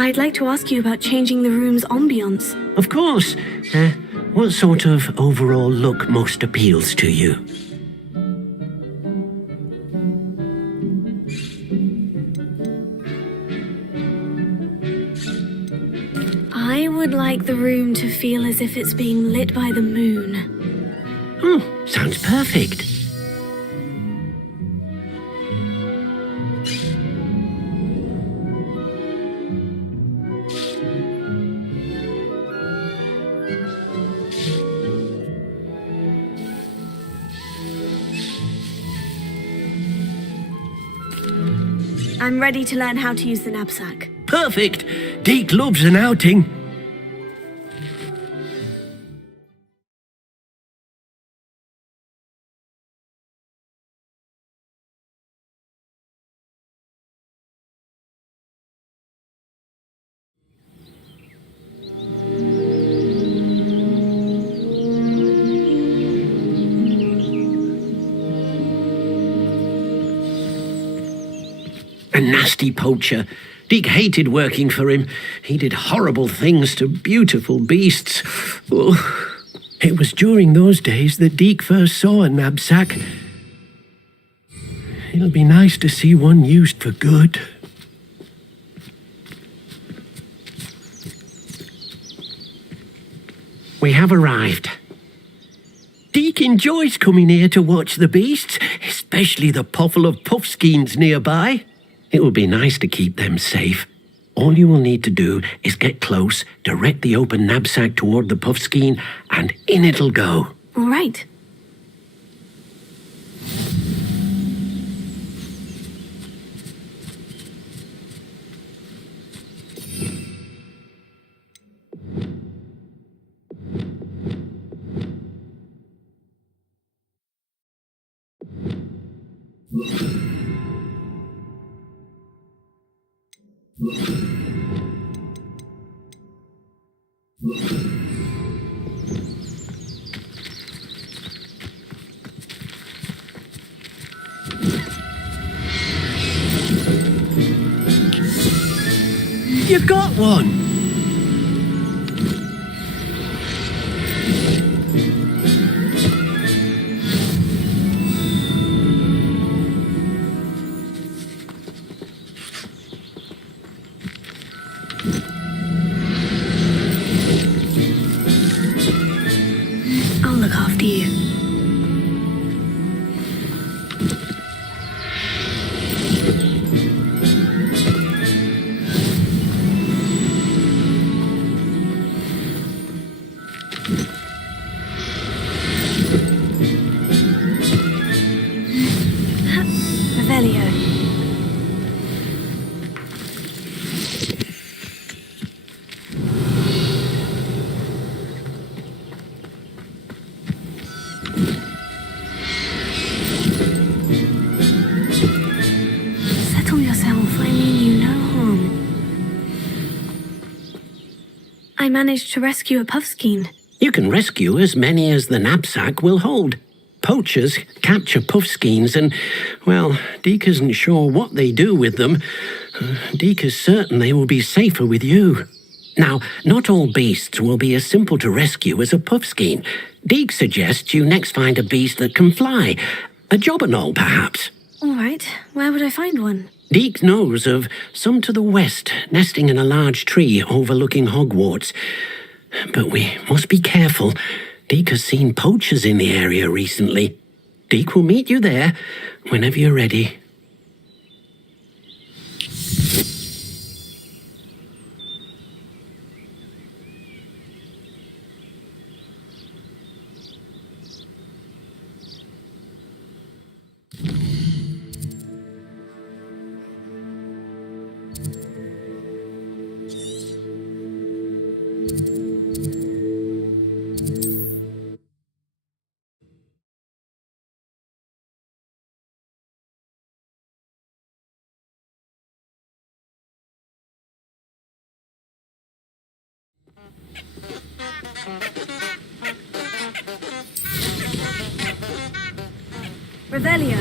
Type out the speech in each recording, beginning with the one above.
I'd like to ask you about changing the room's ambience. Of course. What sort of overall look most appeals to you? I would like the room to feel as if it's being lit by the moon. Sounds perfect. I'm ready to learn how to use the Nab-sack. Perfect! Deke loves an outing. A nasty poacher. Deke hated working for him. He did horrible things to beautiful beasts. Oh. It was during those days that Deke first saw a Nab-sack. It'll be nice to see one used for good. We have arrived. Deke enjoys coming here to watch the beasts, especially the puffle of puffskeins nearby. It will be nice to keep them safe. All you will need to do is get close, direct the open Nab-sack toward the puffskein, and in it'll go. All right. You got one! I'll look after you. Revelio. Settle yourself, I mean you no harm. I managed to rescue a puffskein. You can rescue as many as the Nab-sack will hold. Poachers capture puffskeins and, well, Deke isn't sure what they do with them. Deke is certain they will be safer with you. Now, not all beasts will be as simple to rescue as a puffskein. Deke suggests you next find a beast that can fly. A jobberknoll, perhaps. All right, where would I find one? Deke knows of some to the west, nesting in a large tree overlooking Hogwarts. But we must be careful. Deke has seen poachers in the area recently. Deke will meet you there whenever you're ready. Revelio.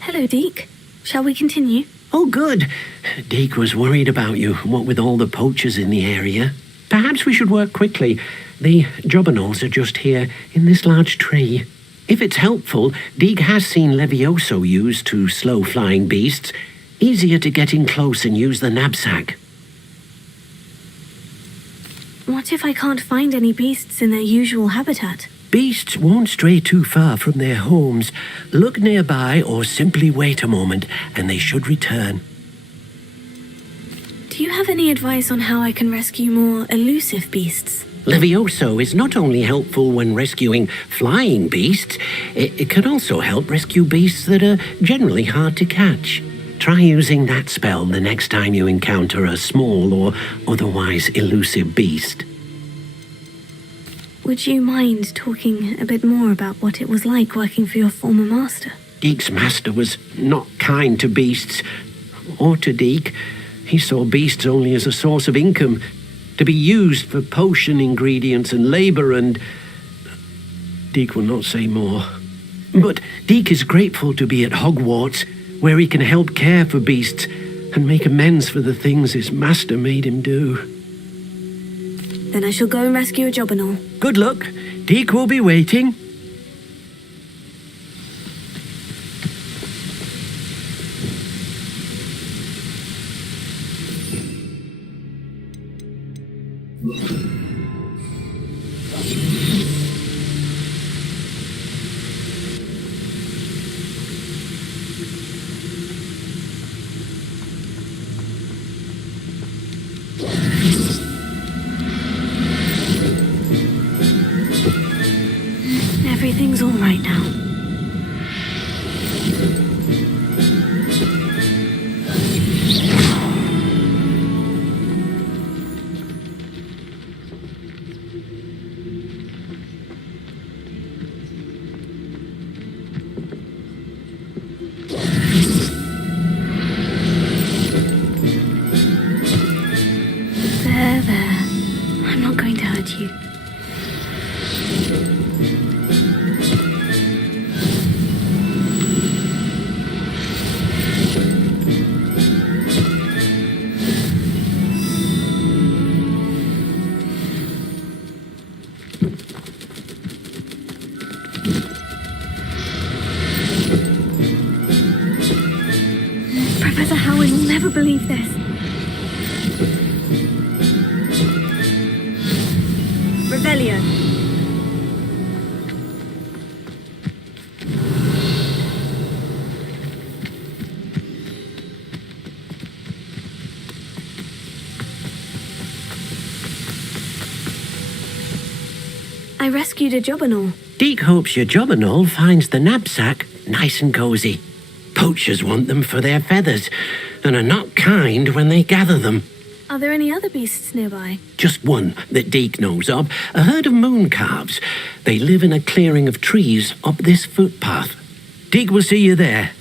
Hello, Deke. Shall we continue? Oh, good. Deke was worried about you, what with all the poachers in the area. Perhaps we should work quickly. The jobberknolls are just here, in this large tree. If it's helpful, Deke has seen Levioso used to slow flying beasts. Easier to get in close and use the Nab-sack. What if I can't find any beasts in their usual habitat? Beasts won't stray too far from their homes. Look nearby or simply wait a moment, and they should return. Do you have any advice on how I can rescue more elusive beasts? Levioso is not only helpful when rescuing flying beasts, it can also help rescue beasts that are generally hard to catch. Try using that spell the next time you encounter a small or otherwise elusive beast. Would you mind talking a bit more about what it was like working for your former master? Deke's master was not kind to beasts, or to Deke. He saw beasts only as a source of income, to be used for potion ingredients and labor, and Deke will not say more. But Deke is grateful to be at Hogwarts, where he can help care for beasts and make amends for the things his master made him do. Then I shall go and rescue a jobberknoll. Good luck. Deke will be waiting. Everything's all right now. There. I'm not going to hurt you. Professor Howard will never believe this. Revelio. I rescued a jobberknoll. Deke hopes your jobberknoll finds the Nab-sack nice and cozy. Poachers want them for their feathers, and are not kind when they gather them. Are there any other beasts nearby? Just one that Deke knows of, a herd of moon calves. They live in a clearing of trees up this footpath. Deke will see you there.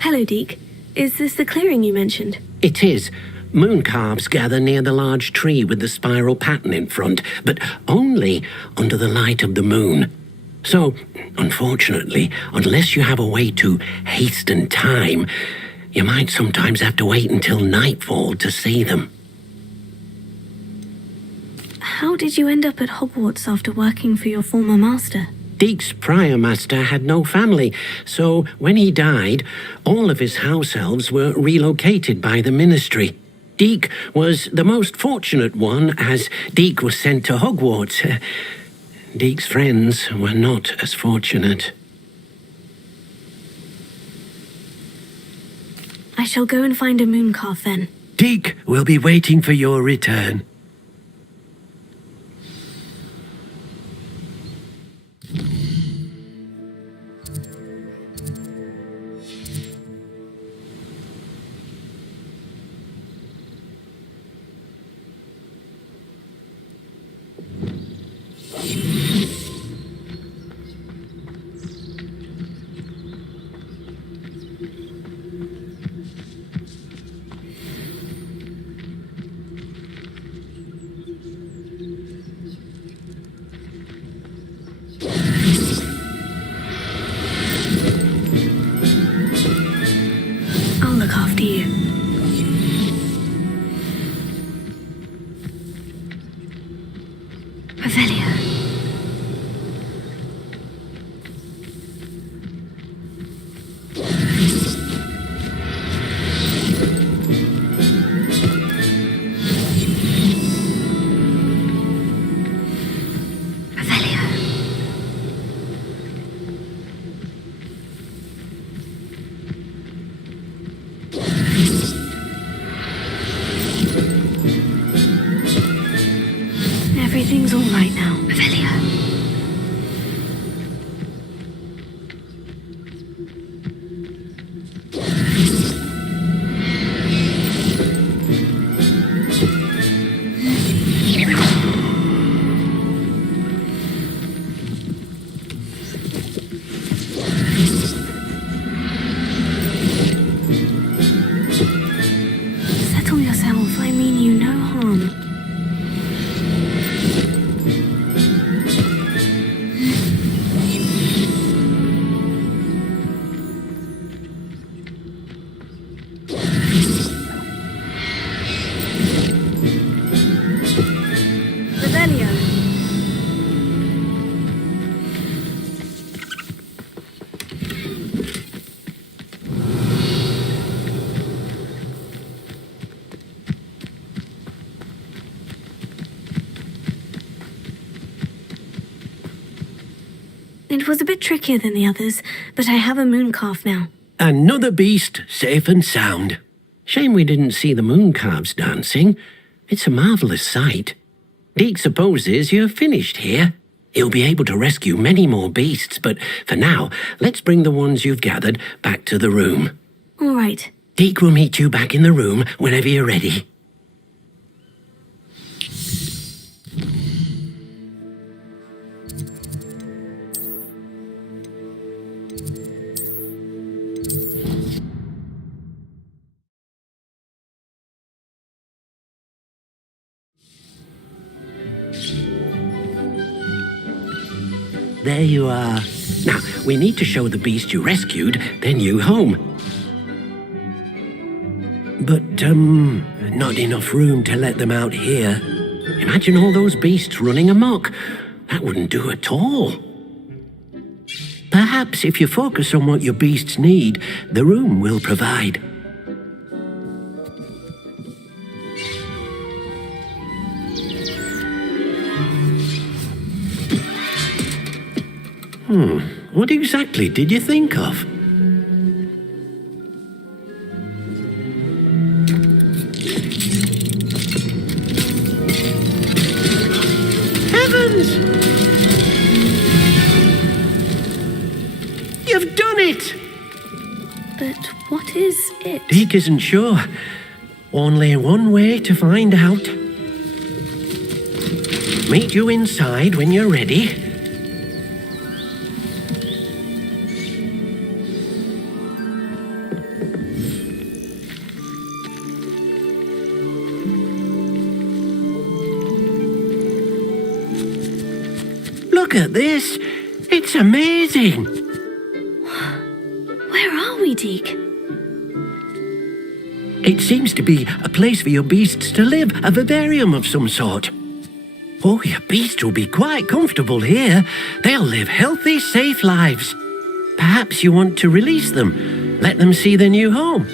Hello, Deke. Is this the clearing you mentioned? It is. Moon calves gather near the large tree with the spiral pattern in front, but only under the light of the moon. So, unfortunately, unless you have a way to hasten time, you might sometimes have to wait until nightfall to see them. How did you end up at Hogwarts after working for your former master? Deke's prior master had no family, so when he died, all of his house elves were relocated by the ministry. Deke was the most fortunate one, as Deke was sent to Hogwarts. Deke's friends were not as fortunate. I shall go and find a moon calf then. Deke will be waiting for your return. I'll look after you. Revelio. Everything's all right now. Revelio. Settle yourself. I mean you no harm. Revelio. It was a bit trickier than the others, but I have a moon calf now. Another beast safe and sound. Shame we didn't see the moon calves dancing. It's a marvellous sight. Deke supposes you're finished here. He'll be able to rescue many more beasts, but for now, let's bring the ones you've gathered back to the room. All right. Deke will meet you back in the room whenever you're ready. There you are. Now, we need to show the beast you rescued their new home. But, not enough room to let them out here. Imagine all those beasts running amok. That wouldn't do at all. Perhaps if you focus on what your beasts need, the room will provide. What exactly did you think of? Heavens! You've done it! But what is it? Deke isn't sure. Only one way to find out. Meet you inside when you're ready. Look at this. It's amazing. Where are we, Deke? It seems to be a place for your beasts to live, a vivarium of some sort. Oh, your beasts will be quite comfortable here. They'll live healthy, safe lives. Perhaps you want to release them, let them see their new home.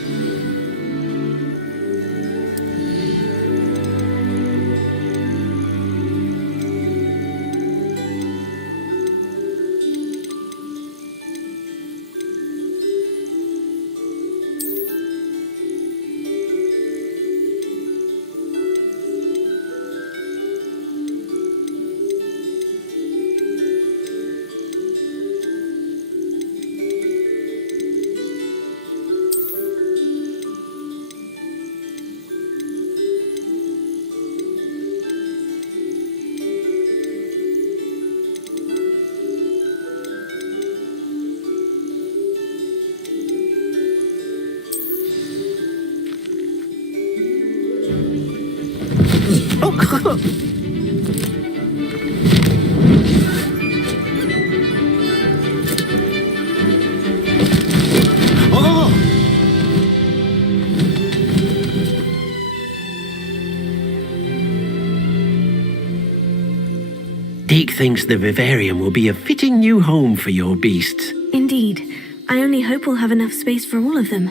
thinks the Vivarium will be a fitting new home for your beasts. Indeed. I only hope we'll have enough space for all of them.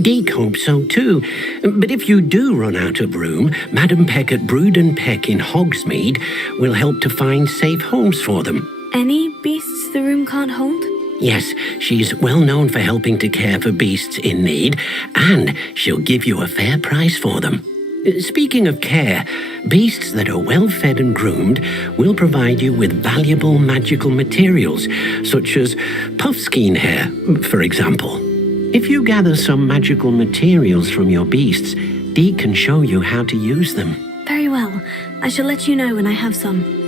Deke hopes so too. But if you do run out of room, Madam Peck at Brood and Peck in Hogsmeade will help to find safe homes for them. Any beasts the room can't hold? Yes, she's well known for helping to care for beasts in need, and she'll give you a fair price for them. Speaking of care, beasts that are well fed and groomed will provide you with valuable magical materials, such as puffskein hair, for example. If you gather some magical materials from your beasts, Deke can show you how to use them. Very well. I shall let you know when I have some.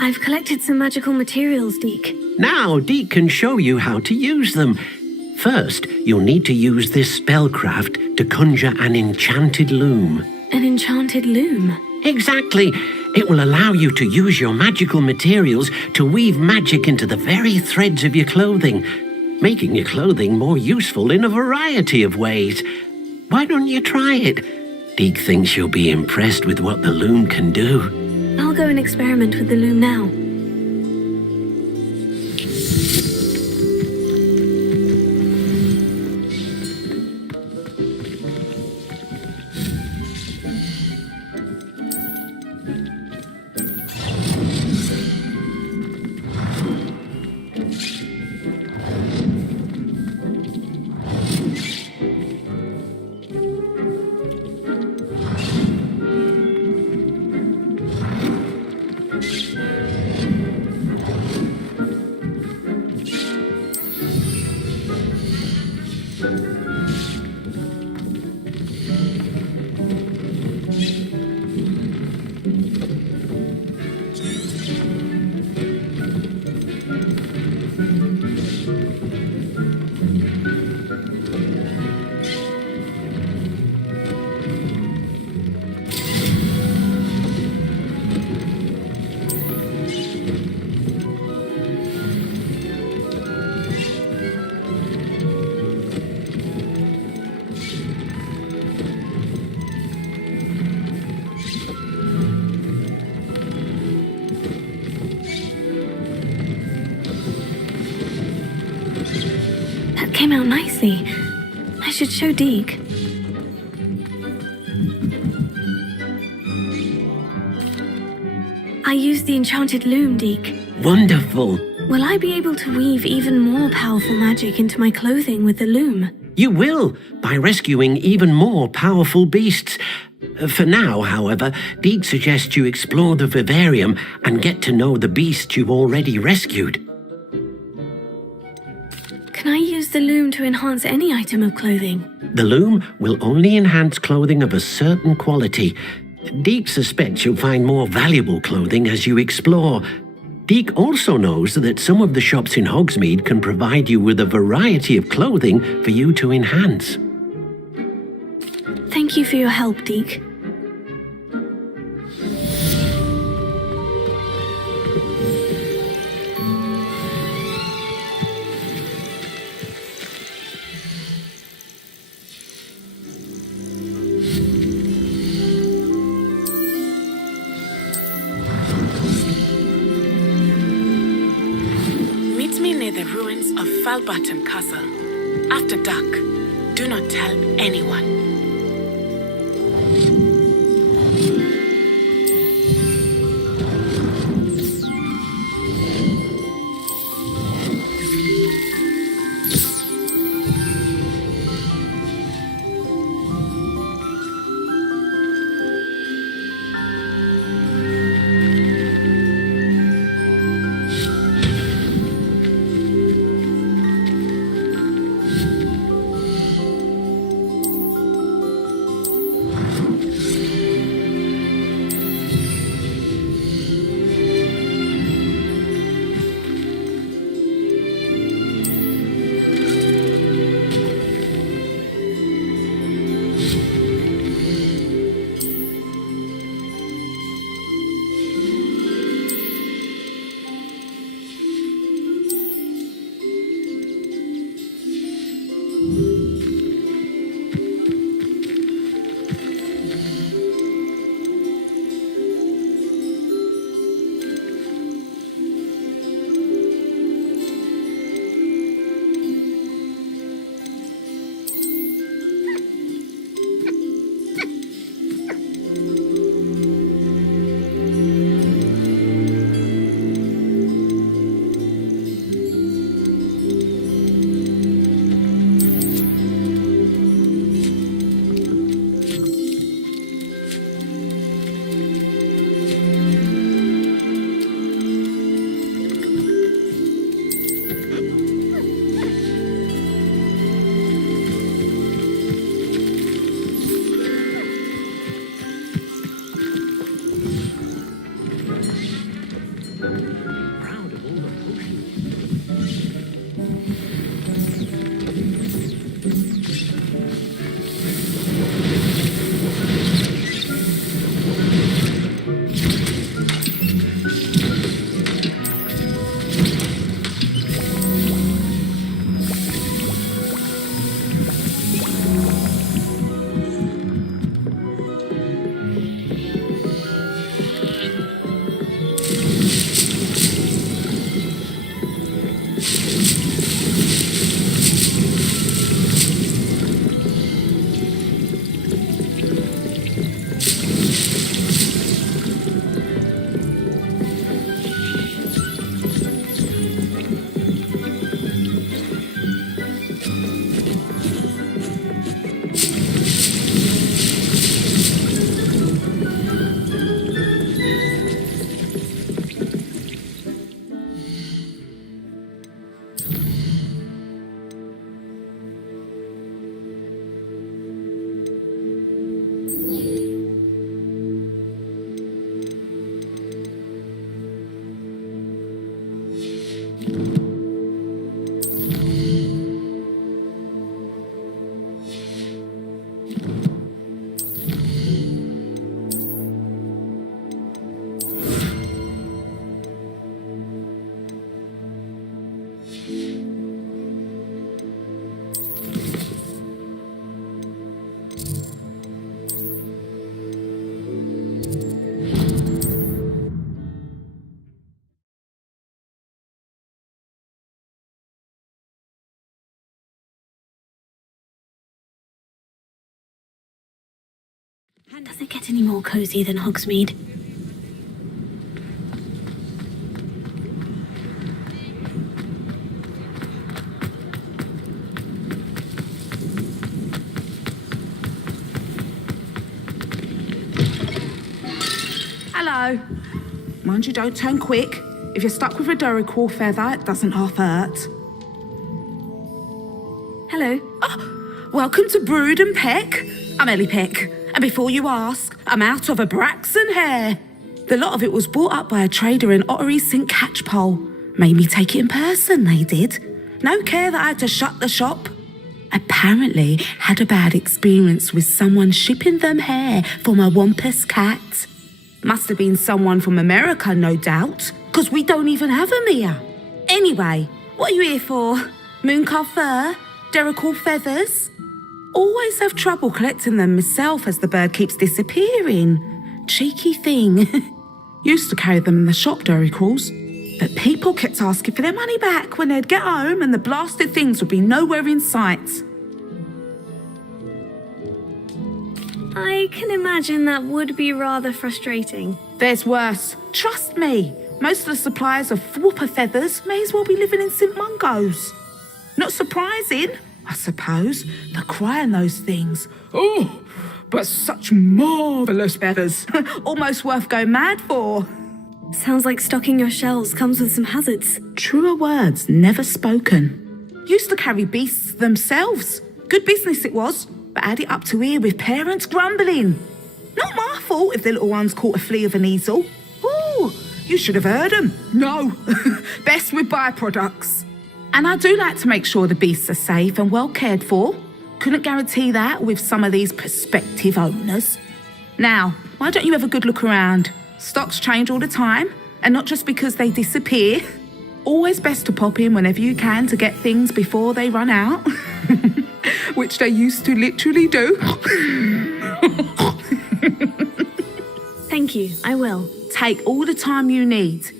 I've collected some magical materials, Deke. Now Deke can show you how to use them. First, you'll need to use this spellcraft to conjure an enchanted loom. An enchanted loom? Exactly. It will allow you to use your magical materials to weave magic into the very threads of your clothing, making your clothing more useful in a variety of ways. Why don't you try it? Deke thinks you'll be impressed with what the loom can do. I'll go and experiment with the loom now. came out nicely. I should show Deke. I used the enchanted loom, Deke. Wonderful. Will I be able to weave even more powerful magic into my clothing with the loom? You will, by rescuing even more powerful beasts. For now, however, Deke suggests you explore the Vivarium and get to know the beasts you've already rescued. Can I use the loom to enhance any item of clothing? The loom will only enhance clothing of a certain quality. Deke suspects you'll find more valuable clothing as you explore. Deke also knows that some of the shops in Hogsmeade can provide you with a variety of clothing for you to enhance. Thank you for your help, Deke. Meet me near the ruins of Falbarton Castle. After dark, do not tell anyone. Does it get any more cozy than Hogsmeade? Hello. Mind you don't turn quick. If you're stuck with a Duracell feather, it doesn't half hurt. Hello. Oh, welcome to Brood and Peck. I'm Ellie Peck. And before you ask, I'm out of a Braxton hair. The lot of it was bought up by a trader in Ottery St. Catchpole. Made me take it in person, they did. No care that I had to shut the shop. Apparently had a bad experience with someone shipping them hair for my Wampus cat. Must have been someone from America, no doubt, because we don't even have them here. Anyway, what are you here for? Mooncar fur? Duracell feathers? Always have trouble collecting them myself as the bird keeps disappearing. Cheeky thing. Used to carry them in the shop, Duracells, but people kept asking for their money back when they'd get home and the blasted things would be nowhere in sight. I can imagine that would be rather frustrating. There's worse. Trust me. Most of the suppliers of whooper feathers may as well be living in St. Mungo's. Not surprising, I suppose, the cry in those things. Oh, but such marvellous feathers. Almost worth going mad for. Sounds like stocking your shelves comes with some hazards. Truer words never spoken. Used to carry beasts themselves. Good business it was, but add it up to here with parents grumbling. Not my fault if the little ones caught a flea of an easel. Ooh, you should have heard them. No, best with byproducts. And I do like to make sure the beasts are safe and well cared for. Couldn't guarantee that with some of these prospective owners. Now, why don't you have a good look around? Stocks change all the time, and not just because they disappear. Always best to pop in whenever you can to get things before they run out. Which they used to literally do. Thank you, I will. Take all the time you need.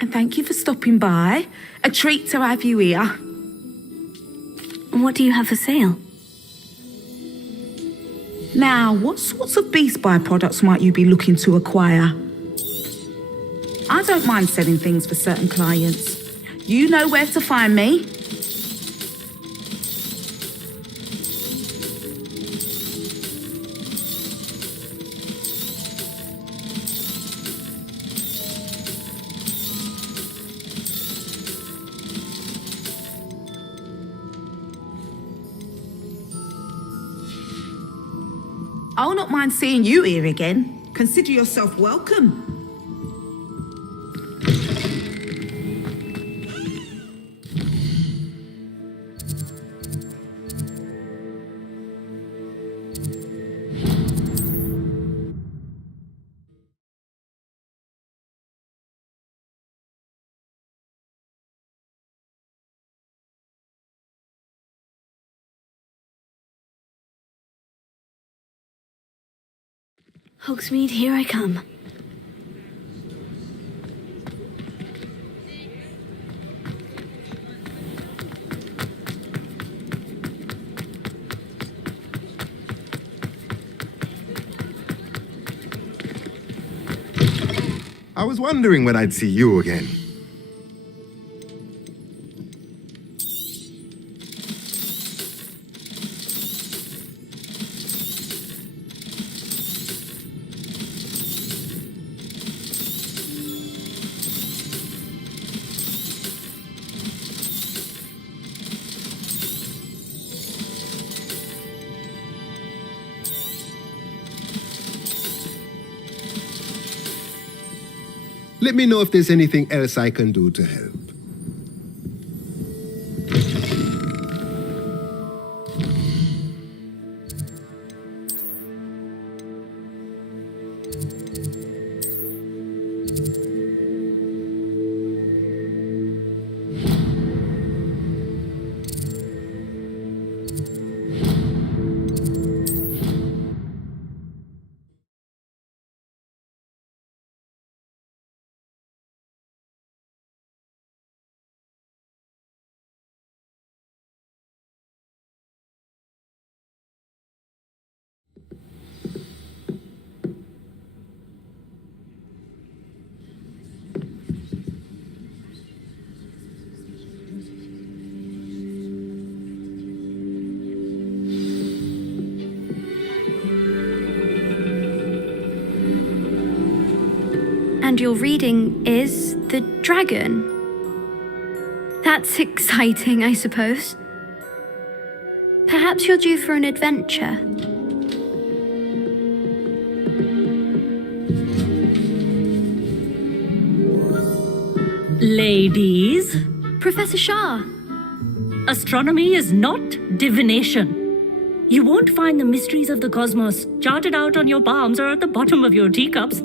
And thank you for stopping by. A treat to have you here. What do you have for sale? Now, what sorts of beast byproducts might you be looking to acquire? I don't mind selling things for certain clients. You know where to find me. I'll not mind seeing you here again. Consider yourself welcome. Hogsmeade, here I come. I was wondering when I'd see you again. Let me know if there's anything else I can do to help. understand your reading is the dragon. That's exciting, I suppose. Perhaps you're due for an adventure. Ladies, Professor Shah. astronomy is not divination. You won't find the mysteries of the cosmos charted out on your palms or at the bottom of your teacups.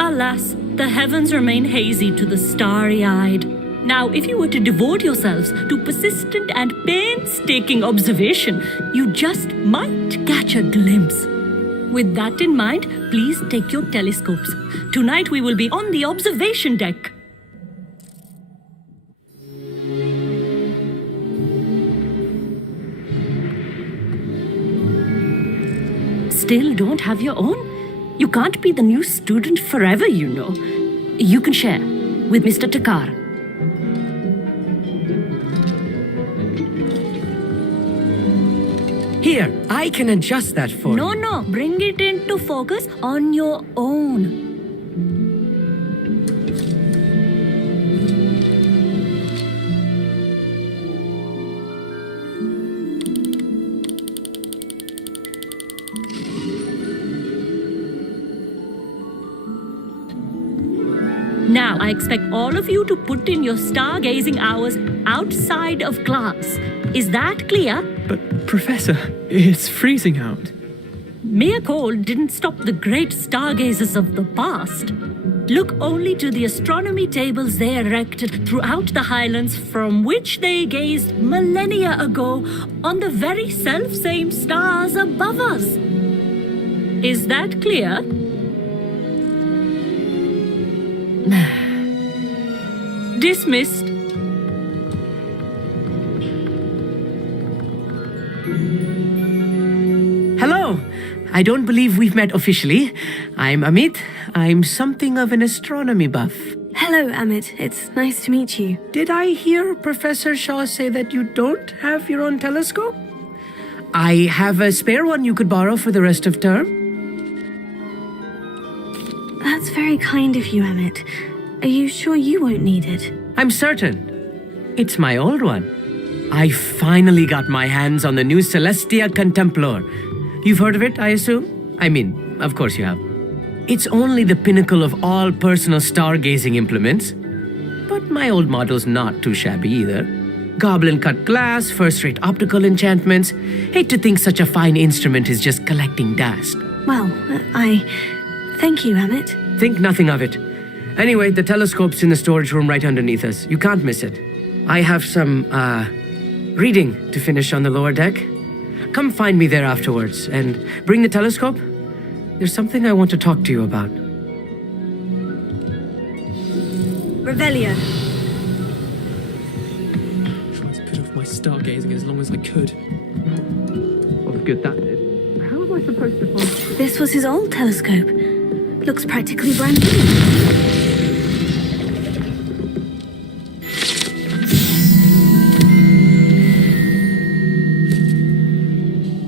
Alas, the heavens remain hazy to the starry-eyed. Now, if you were to devote yourselves to persistent and painstaking observation, you just might catch a glimpse. With that in mind, please take your telescopes. Tonight we will be on the observation deck. Still don't have your own? You can't be the new student forever, you know. You can share with Mr. Takar. Here, I can adjust that for you. No, bring it into focus on your own. Now, I expect all of you to put in your stargazing hours outside of class. Is that clear? But, Professor, it's freezing out. Mere cold didn't stop the great stargazers of the past. Look only to the astronomy tables they erected throughout the highlands from which they gazed millennia ago on the very self-same stars above us. Is that clear? Dismissed. Hello. I don't believe we've met officially. I'm Amit. I'm something of an astronomy buff. Hello, Amit. It's nice to meet you. Did I hear Professor Shaw say that you don't have your own telescope? I have a spare one you could borrow for the rest of term. That's very kind of you, Amit. Are you sure you won't need it? I'm certain. It's my old one. I finally got my hands on the new Celestia Contemplar. You've heard of it, I assume? I mean, of course you have. It's only the pinnacle of all personal stargazing implements. But my old model's not too shabby either. Goblin-cut glass, first-rate optical enchantments. Hate to think such a fine instrument is just collecting dust. Well, thank you, Amit. Think nothing of it. Anyway, the telescope's in the storage room right underneath us. You can't miss it. I have some, reading to finish on the lower deck. Come find me there afterwards, and bring the telescope. There's something I want to talk to you about. Revelio. Tried to put off my stargazing as long as I could. Well, good that did. How am I supposed to find... This was his old telescope. Looks practically brand new.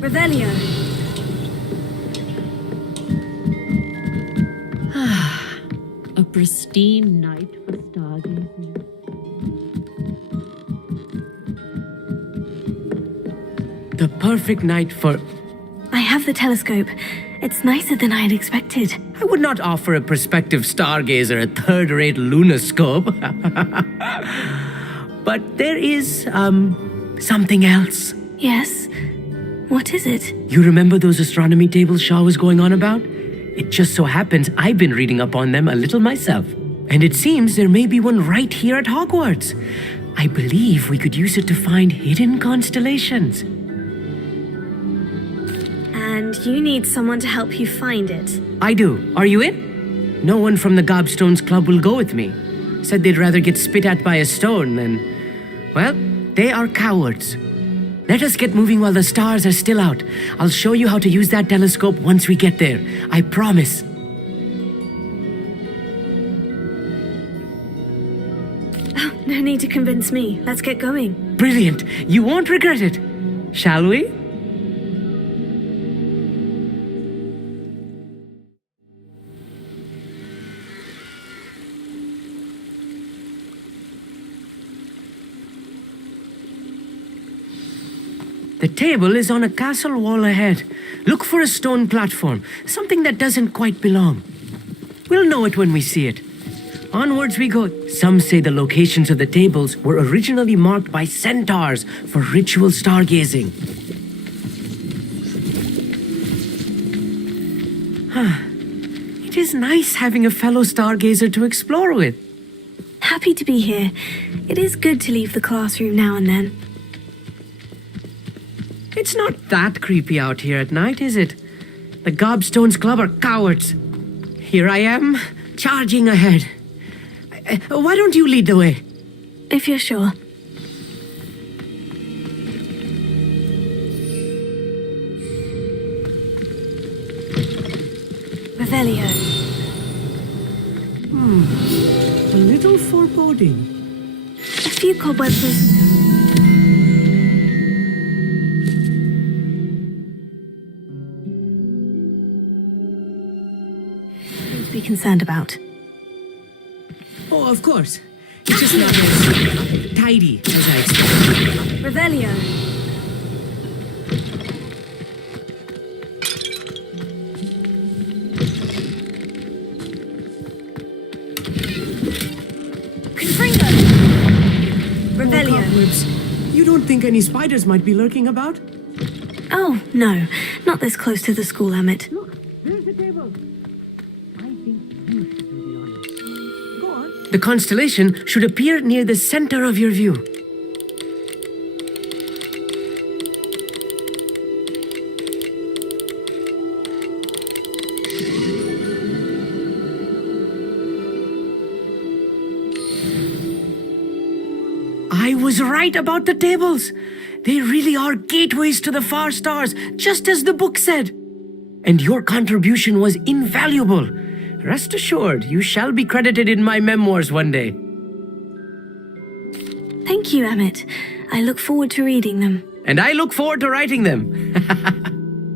Revelio. A pristine night for stargazing. The perfect night for... I have the telescope. It's nicer than I had expected. I would not offer a prospective stargazer a third-rate lunoscope. But there is, something else. Yes? What is it? You remember those astronomy tables Shaw was going on about? It just so happens I've been reading up on them a little myself. And it seems there may be one right here at Hogwarts. I believe we could use it to find hidden constellations. And you need someone to help you find it. I do. Are you in? No one from the Gobstones Club will go with me. Said they'd rather get spit at by a stone than... Well, they are cowards. Let us get moving while the stars are still out. I'll show you how to use that telescope once we get there. I promise. Oh, no need to convince me. Let's get going. Brilliant. You won't regret it. Shall we? table is on a castle wall ahead. Look for a stone platform, something that doesn't quite belong. We'll know it when we see it. Onwards we go. Some say the locations of the tables were originally marked by centaurs for ritual stargazing. It is nice having a fellow stargazer to explore with. Happy to be here. It is good to leave the classroom now and then. It's not that creepy out here at night, is it? The Gobstones Club are cowards. Here I am, charging ahead. Why don't you lead the way? If you're sure. Revelio. A little foreboding. A few cobwebs was... things to be concerned about. Oh, of course. It's just not as tidy as I expected. Revelio. Revelio. Cobwebs. You don't think any spiders might be lurking about? Oh, no. Not this close to the school, Emmett. Look, there's the table. I think you should do the honors. Go on. The constellation should appear near the center of your view. I was right about the tables. They really are gateways to the far stars, just as the book said. And your contribution was invaluable. Rest assured, you shall be credited in my memoirs one day. Thank you, Emmett. I look forward to reading them. And I look forward to writing them.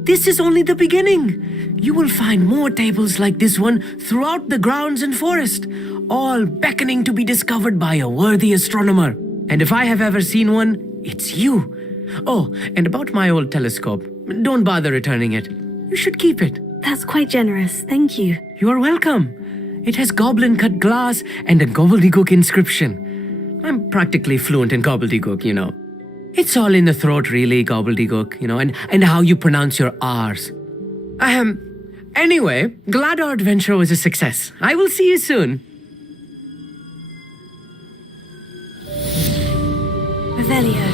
This is only the beginning. You will find more tables like this one throughout the grounds and forest, all beckoning to be discovered by a worthy astronomer. And if I have ever seen one, it's you. Oh, and about my old telescope, don't bother returning it. You should keep it. That's quite generous. Thank you. You are welcome. It has goblin-cut glass and a gobbledygook inscription. I'm practically fluent in gobbledygook, you know. It's all in the throat, really, gobbledygook, you know, and how you pronounce your R's. Anyway, glad our adventure was a success. I will see you soon. Revelio.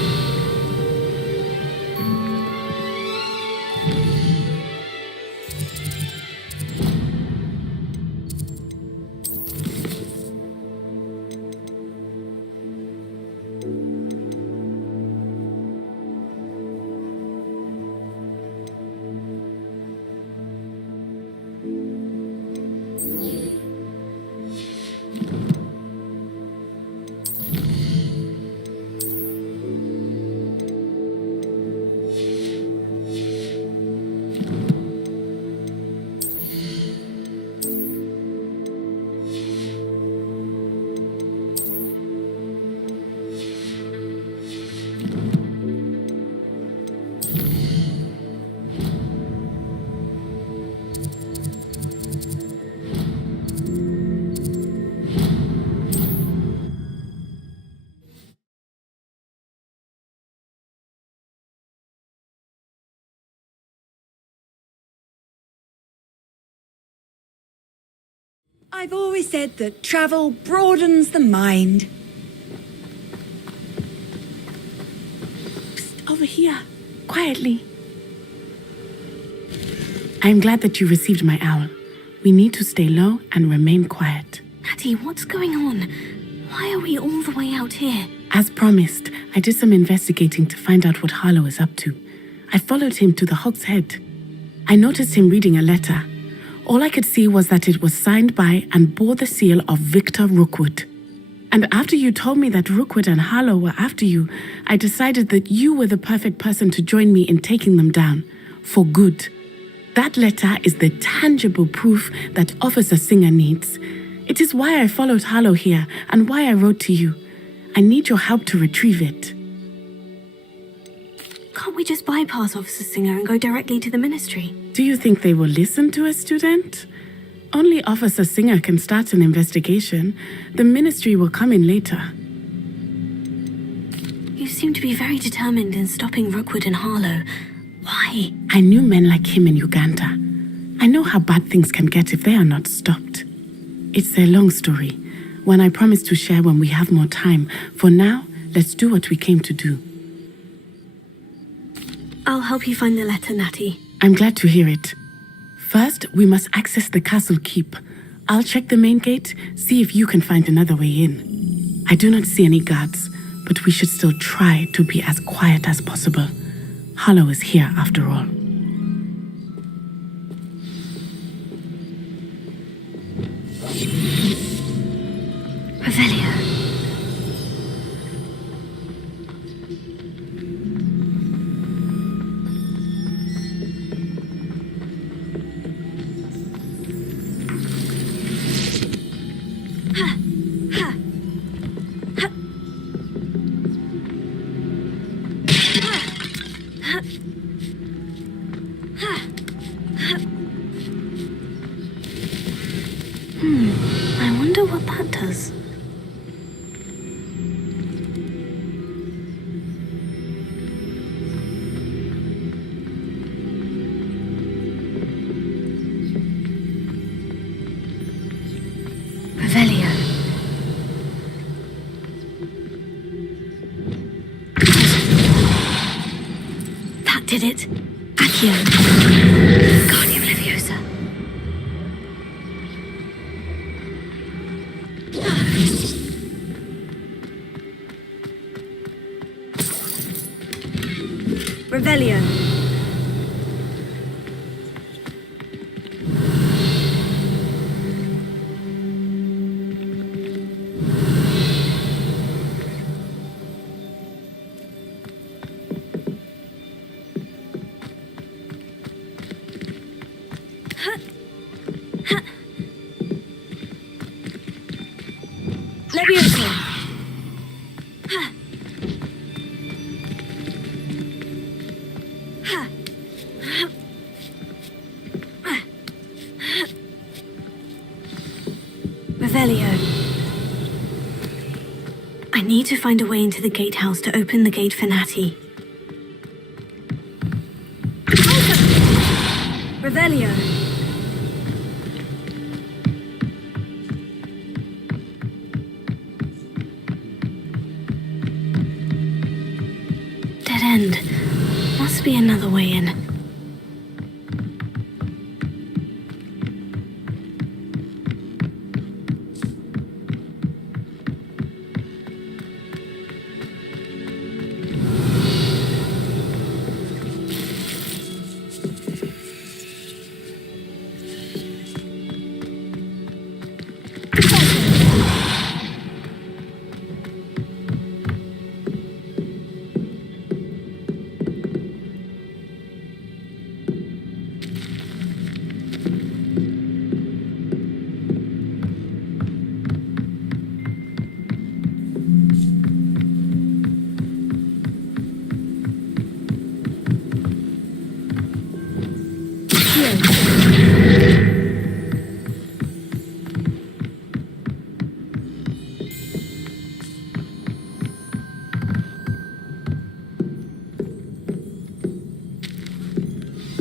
I've always said that travel broadens the mind. Psst, over here, quietly. I'm glad that you received my owl. We need to stay low and remain quiet. Hattie, what's going on? Why are we all the way out here? As promised, I did some investigating to find out what Harlow is up to. I followed him to the Hog's Head. I noticed him reading a letter. All I could see was that it was signed by and bore the seal of Victor Rookwood. And after you told me that Rookwood and Harlow were after you, I decided that you were the perfect person to join me in taking them down. For good. That letter is the tangible proof that Officer Singer needs. It is why I followed Harlow here and why I wrote to you. I need your help to retrieve it. Come don't we just bypass Officer Singer and go directly to the ministry? Do you think they will listen to a student? Only Officer Singer can start an investigation. The ministry will come in later. You seem to be very determined in stopping Rookwood and Harlow. Why? I knew men like him in Uganda. I know how bad things can get if they are not stopped. It's a long story, one I promise to share when we have more time. For now, let's do what we came to do. I'll help you find the letter, Natty. I'm glad to hear it. First, we must access the castle keep. I'll check the main gate, see if you can find another way in. I do not see any guards, but we should still try to be as quiet as possible. Harlow is here after all. Revelio. I wonder what that does. Revelio. That did it. Accio. Guardian Leviosa. Revelio. Leviosa. Revelio. I need to find a way into the gatehouse to open the gate for Natty. Revelio. Dead end. Must be another way in.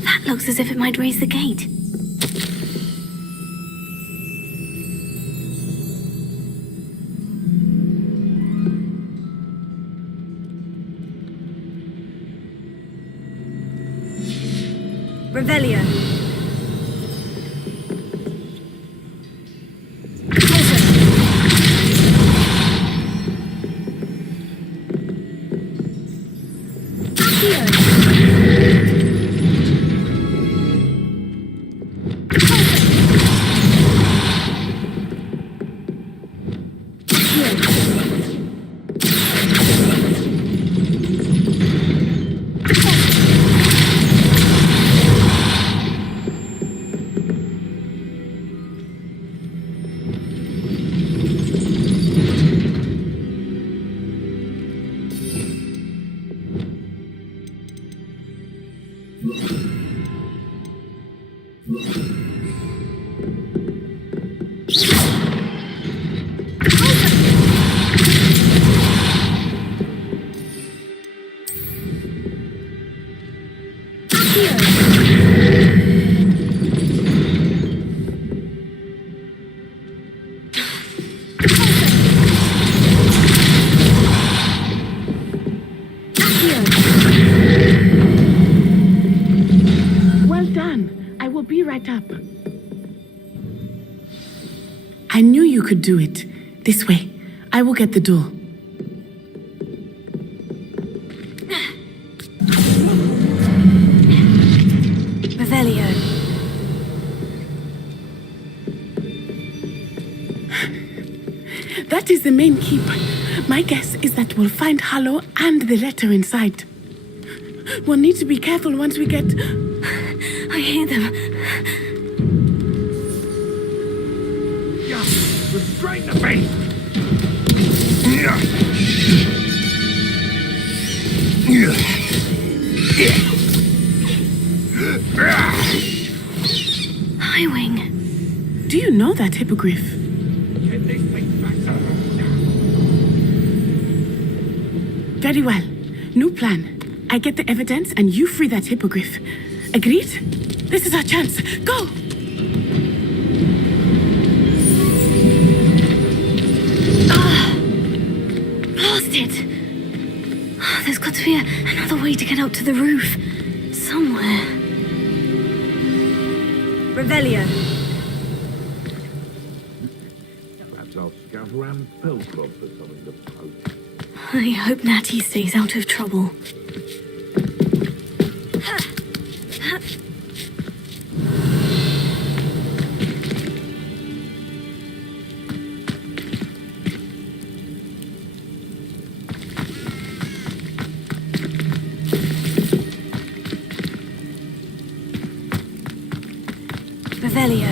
That looks as if it might raise the gate. Revelio. Well done. I will be right up. I knew you could do it. This way. I will get the door. Revelio. That is the main keep. My guess is that we'll find Hollow and the letter inside. We'll need to be careful once we get... I hear them. Restrain the beast! Highwing. Do you know that hippogriff? Get this thing back. Very well. New plan. I get the evidence and you free that hippogriff. Agreed? This is our chance. Go! Blasted! There's got to be another way to get up to the roof. Somewhere. Revelio. Perhaps I'll scout around Pelcroft for something to poke. I hope Natty stays out of trouble. Revelio.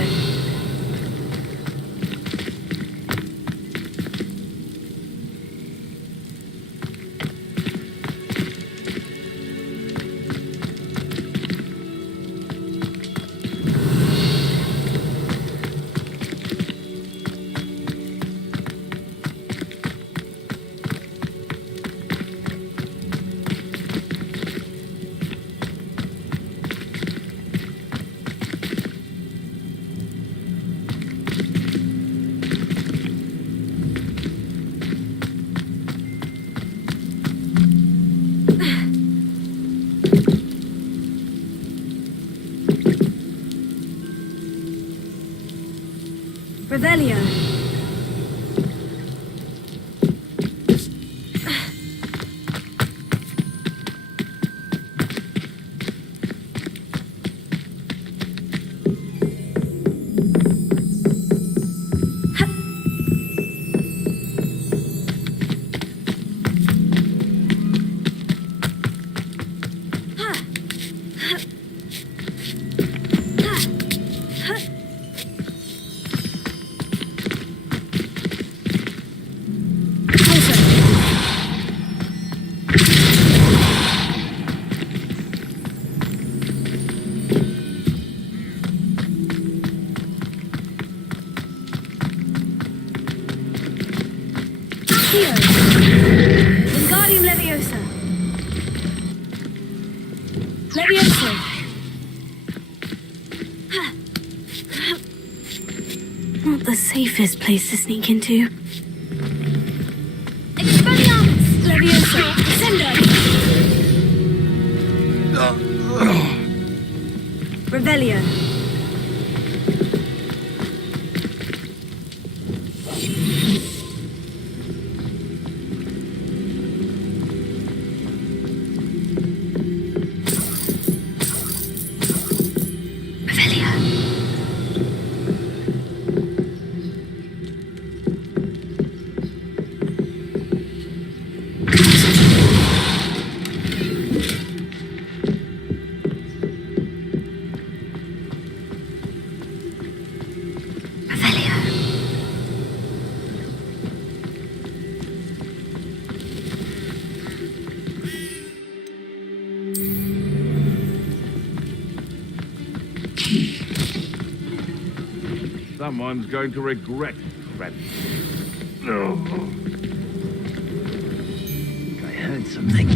Revelio. Wingardium Leviosa. Leviosa. Not the safest place to sneak into. Expelliarmus Leviosa. Descendo. Revelio. Someone's going to regret that. I heard something.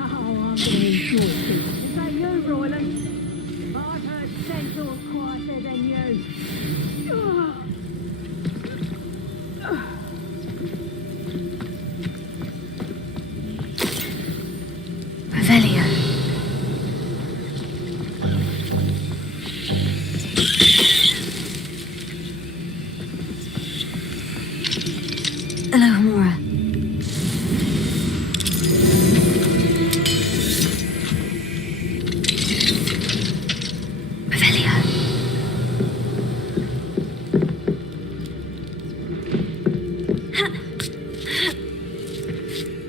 Oh, I'm very sure it is. Is that you, Royland? I've heard centaurs quieter than you. Revelio. Alohomora. Revelio.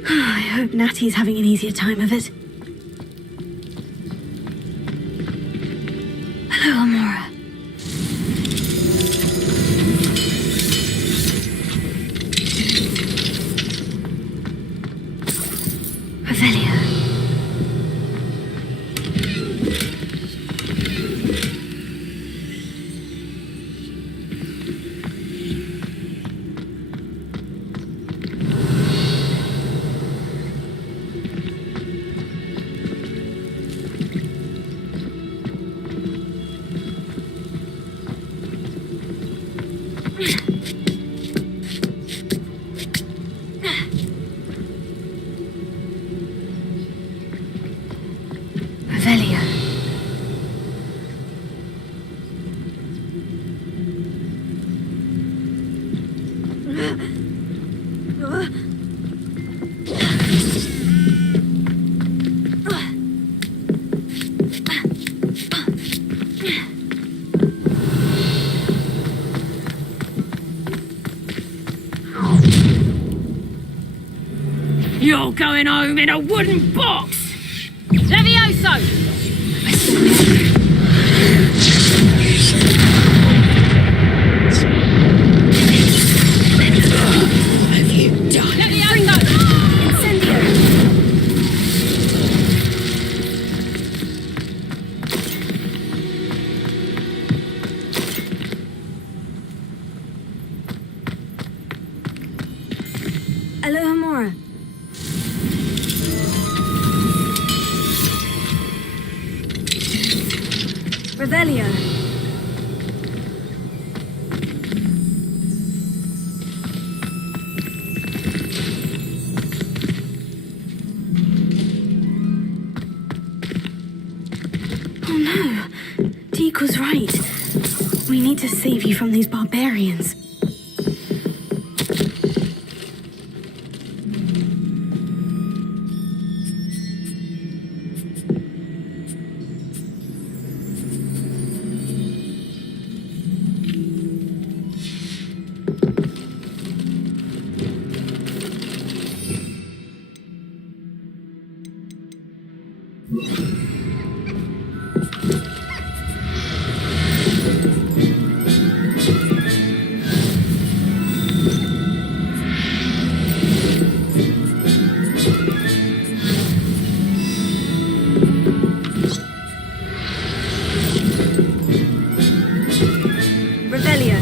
I hope Natty's having an easier time of it. Hello, Amora. Revelio. Revelio. You're going home in a wooden box! Levioso! What have you done? Levioso! Incendio. Alohomora. Revelio. Oh no, Deke was right. We need to save you from these barbarians. Revelio.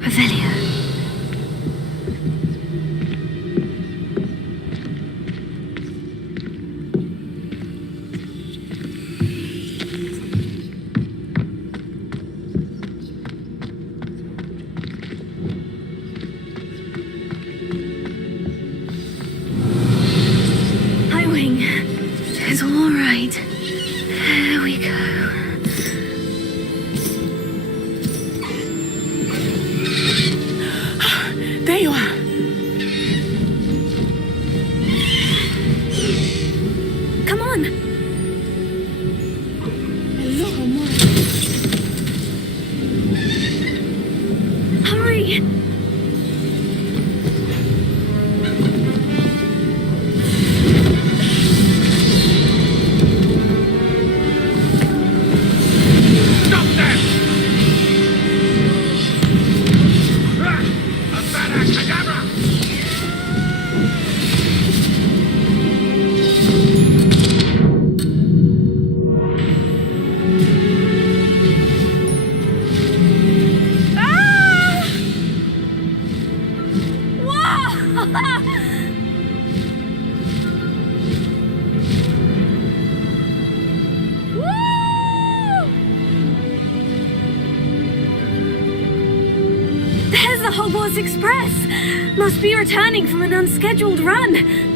Revelio. Highwing. It's all right. There we go. There you are. Come on. Hurry. Stop them! Avada Kedavra! There's the Hogwarts Express. Must be returning from an unscheduled run.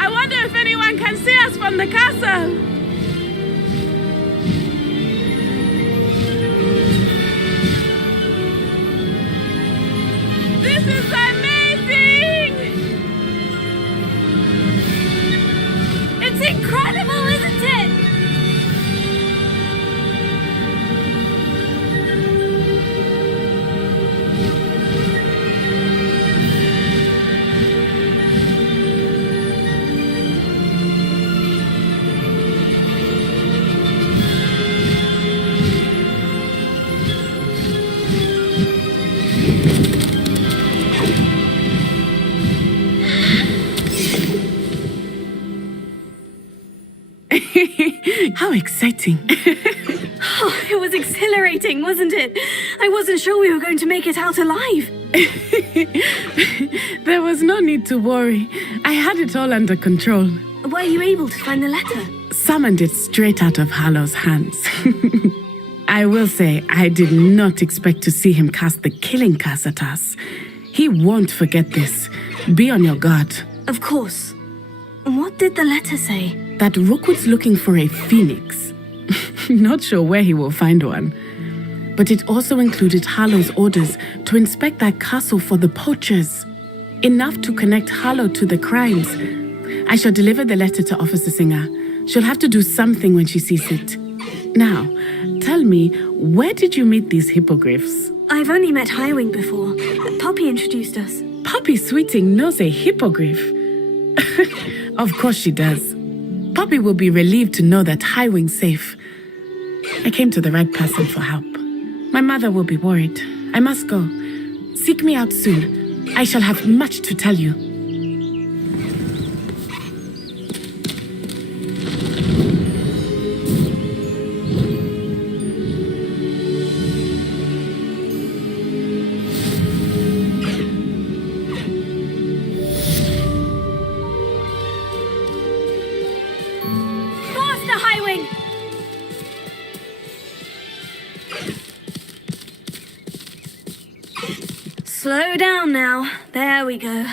I wonder if anyone can see us from the castle. This is amazing! It's incredible, isn't it? How exciting. Oh, it was exhilarating, wasn't it? I wasn't sure we were going to make it out alive. There was no need to worry. I had it all under control. Were you able to find the letter? Summoned it straight out of Hallow's hands. I will say, I did not expect to see him cast the killing curse at us. He won't forget this. Be on your guard. Of course. What did the letter say? That Rookwood's looking for a phoenix. Not sure where he will find one. But it also included Hallow's orders to inspect that castle for the poachers. Enough to connect Hallow to the crimes. I shall deliver the letter to Officer Singer. She'll have to do something when she sees it. Now, tell me, where did you meet these hippogriffs? I've only met Highwing before. Poppy introduced us. Poppy Sweeting knows a hippogriff. Of course she does. Poppy will be relieved to know that Highwing's safe. I came to the right person for help. My mother will be worried. I must go. Seek me out soon. I shall have much to tell you. Faster, Highwing! Slow down now. There we go.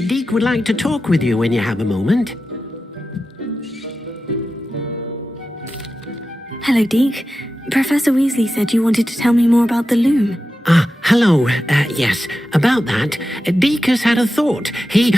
Deke would like to talk with you when you have a moment. Hello, Deke. Professor Weasley said you wanted to tell me more about the Loom. Ah, hello. Yes, about that. Deke has had a thought. He...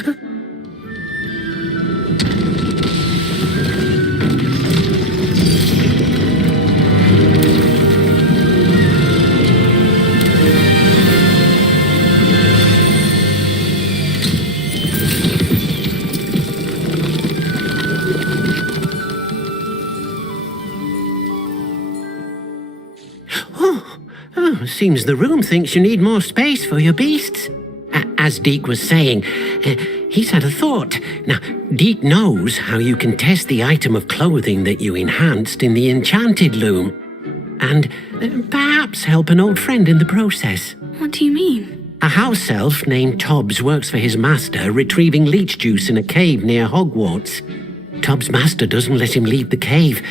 Seems the room thinks you need more space for your beasts. As Deke was saying, he's had a thought. Now, Deke knows how you can test the item of clothing that you enhanced in the enchanted loom. And perhaps help an old friend in the process. What do you mean? A house elf named Tobbs works for his master retrieving leech juice in a cave near Hogwarts. Tobbs' master doesn't let him leave the cave,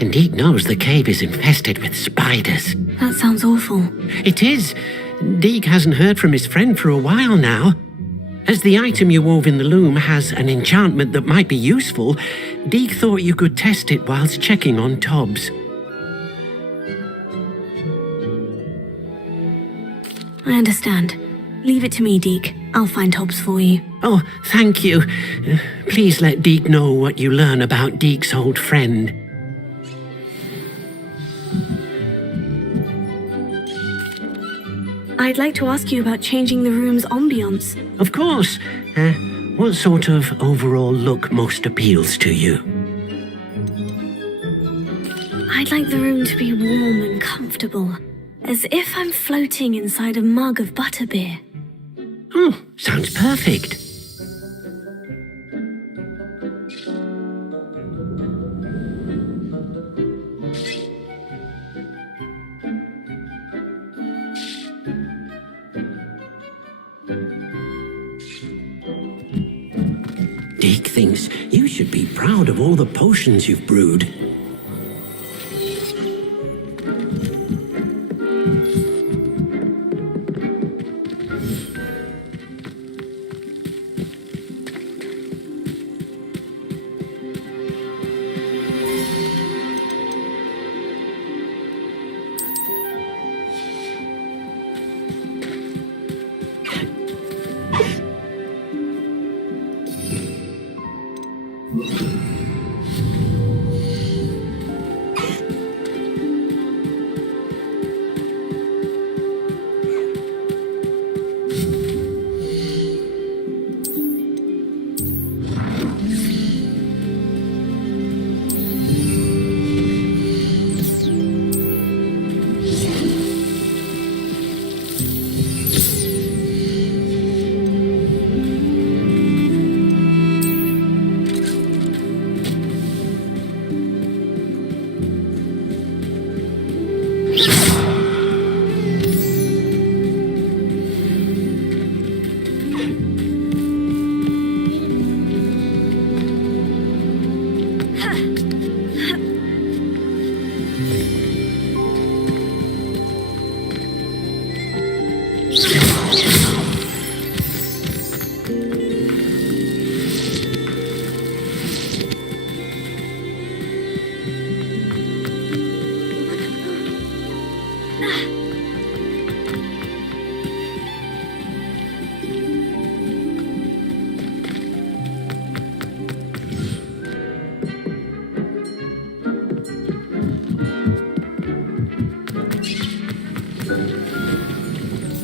and Deke knows the cave is infested with spiders. That sounds awful. It is. Deke hasn't heard from his friend for a while now. As the item you wove in the loom has an enchantment that might be useful, Deke thought you could test it whilst checking on Tobbs. I understand. Leave it to me, Deke. I'll find Tobbs for you. Oh, thank you. Please let Deke know what you learn about Deke's old friend. I'd like to ask you about changing the room's ambience. Of course. What sort of overall look most appeals to you? I'd like the room to be warm and comfortable, as if I'm floating inside a mug of butterbeer. Oh, sounds perfect. Deke thinks you should be proud of all the potions you've brewed.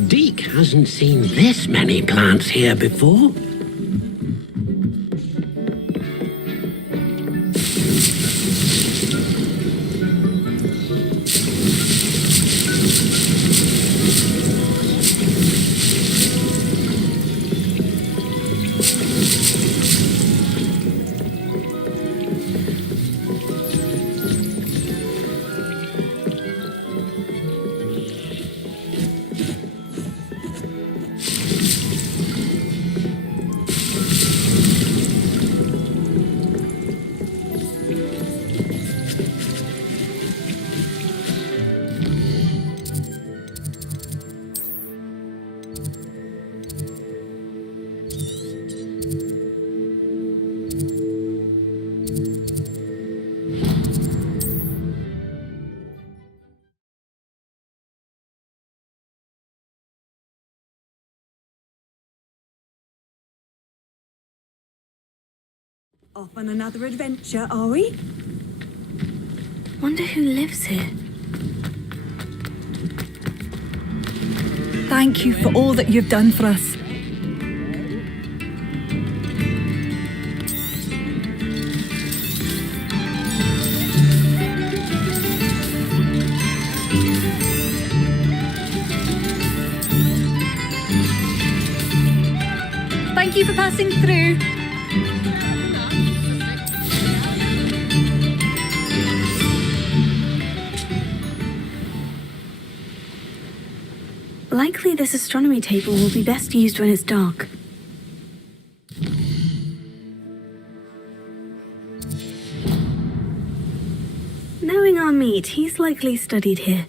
Deke hasn't seen this many plants here before. Off on another adventure, are we? Wonder who lives here. Thank you for all that you've done for us. Thank you for passing through. Likely this astronomy table will be best used when it's dark. Knowing our meat, he's likely studied here.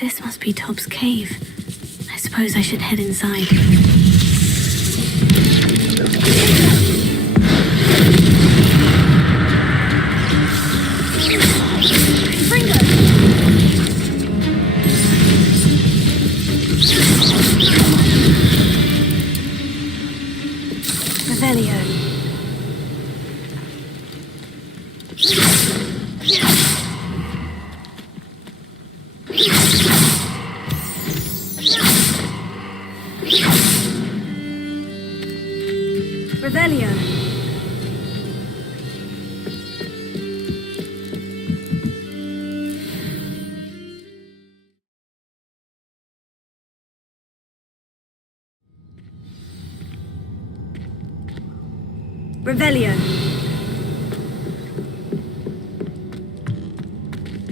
This must be Tob's cave. I suppose I should head inside. Revelio.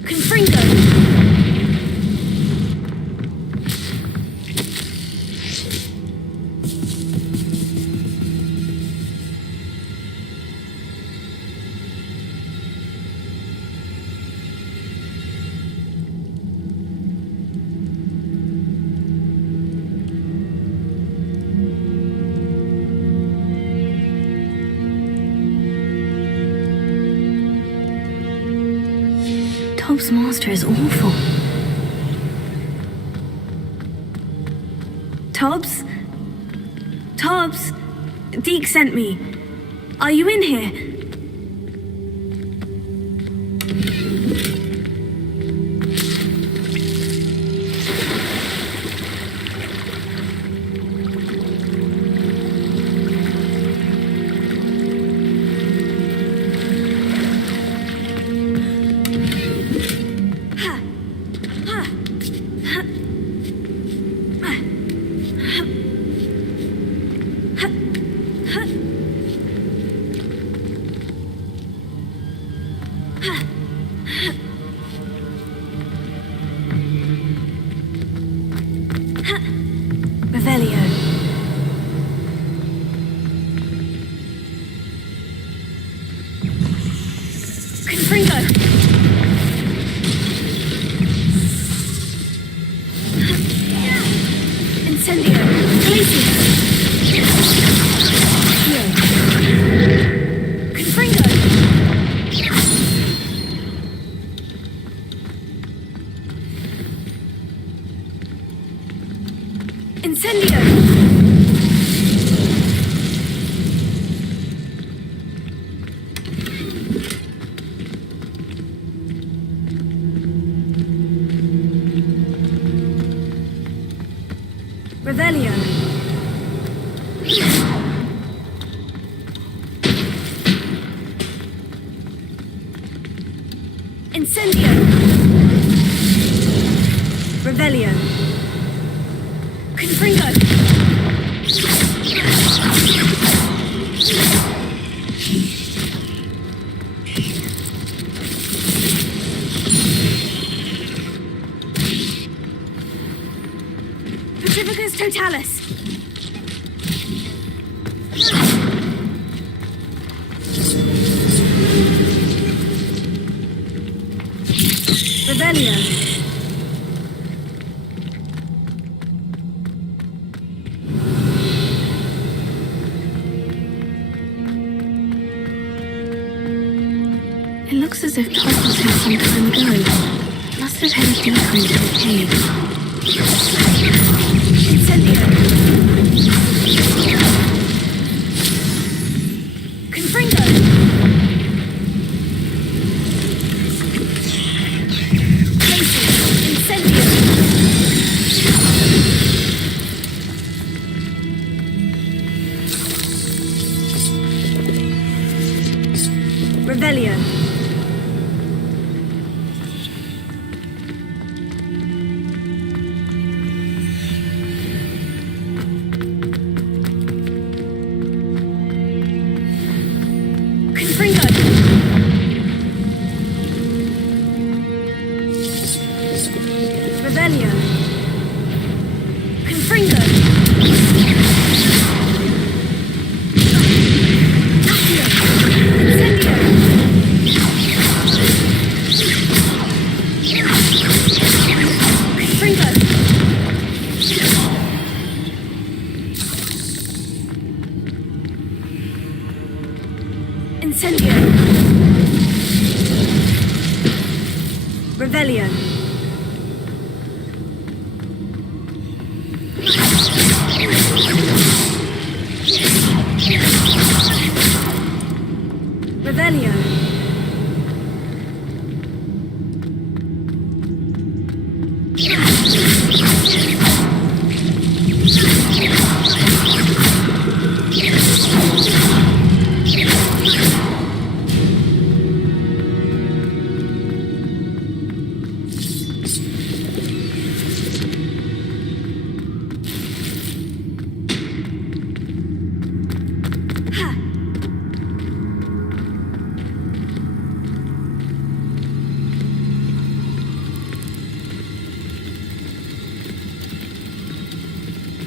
Confringo. Tob's master is awful. Tobbs? Tobbs? Deke sent me. Are you in here? Revelio. Incendio. Revelio. Confringo. Pacificus Totalis. Revelio. It looks as if Todd was here some time ago. Must have headed deeper into the cave. Incendio. Confringo. Incendio. Revelio. Confringo. Revelio. Confringo. Accio. Incendio. Confringo. Incendio. Revelio. Revelio.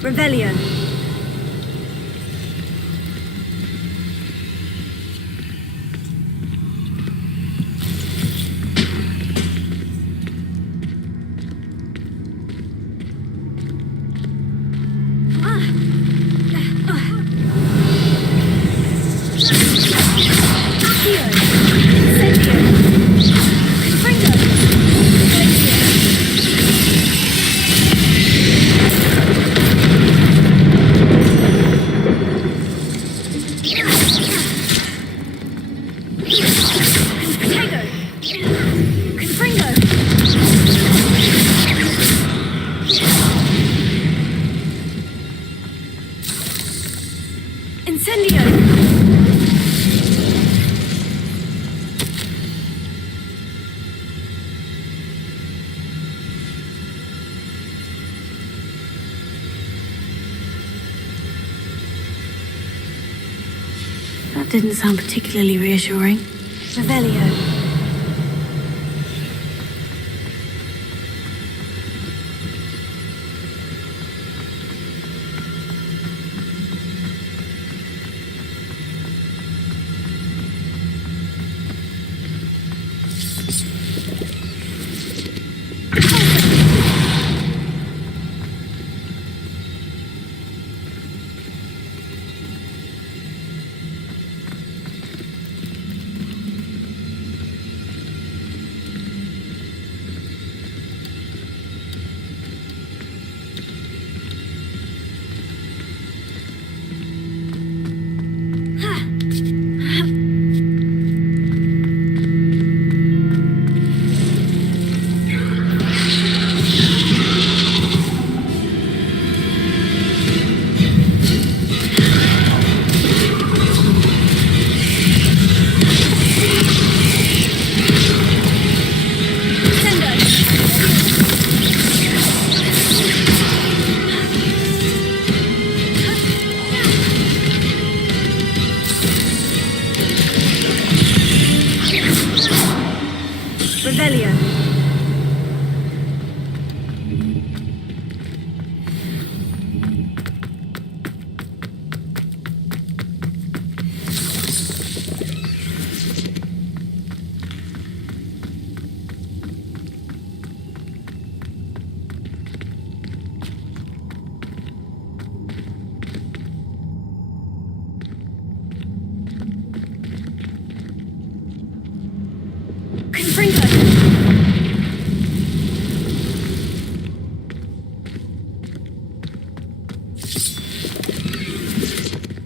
Revelio. That didn't sound particularly reassuring. Revelio. Revelio.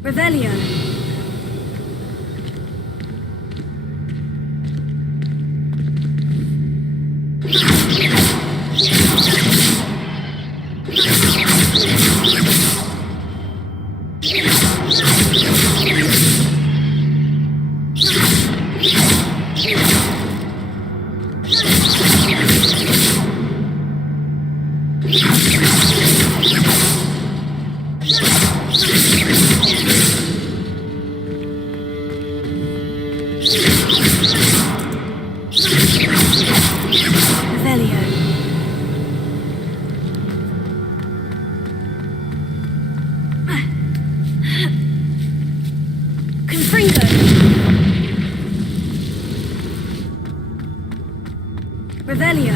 Revelio. Revelio.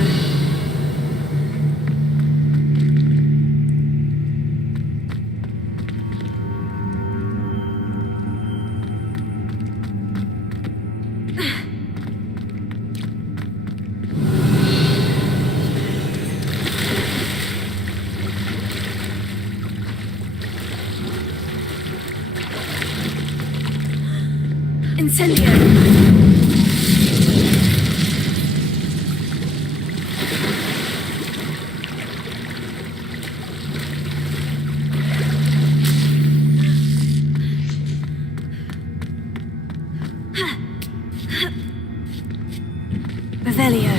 Incendio. Revelio.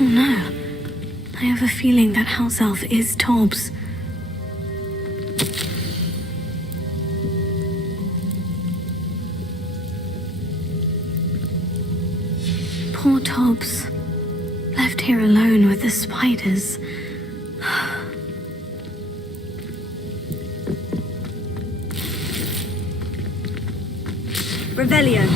Oh no. I have a feeling that house elf is Tobbs. Poor Tobbs. Left here alone with the spiders. Revelio.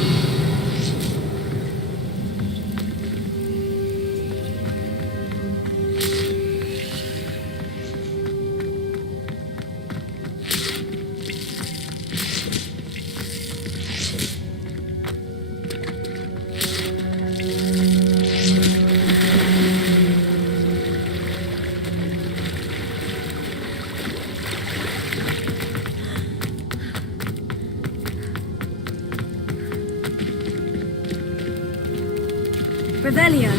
Revelio.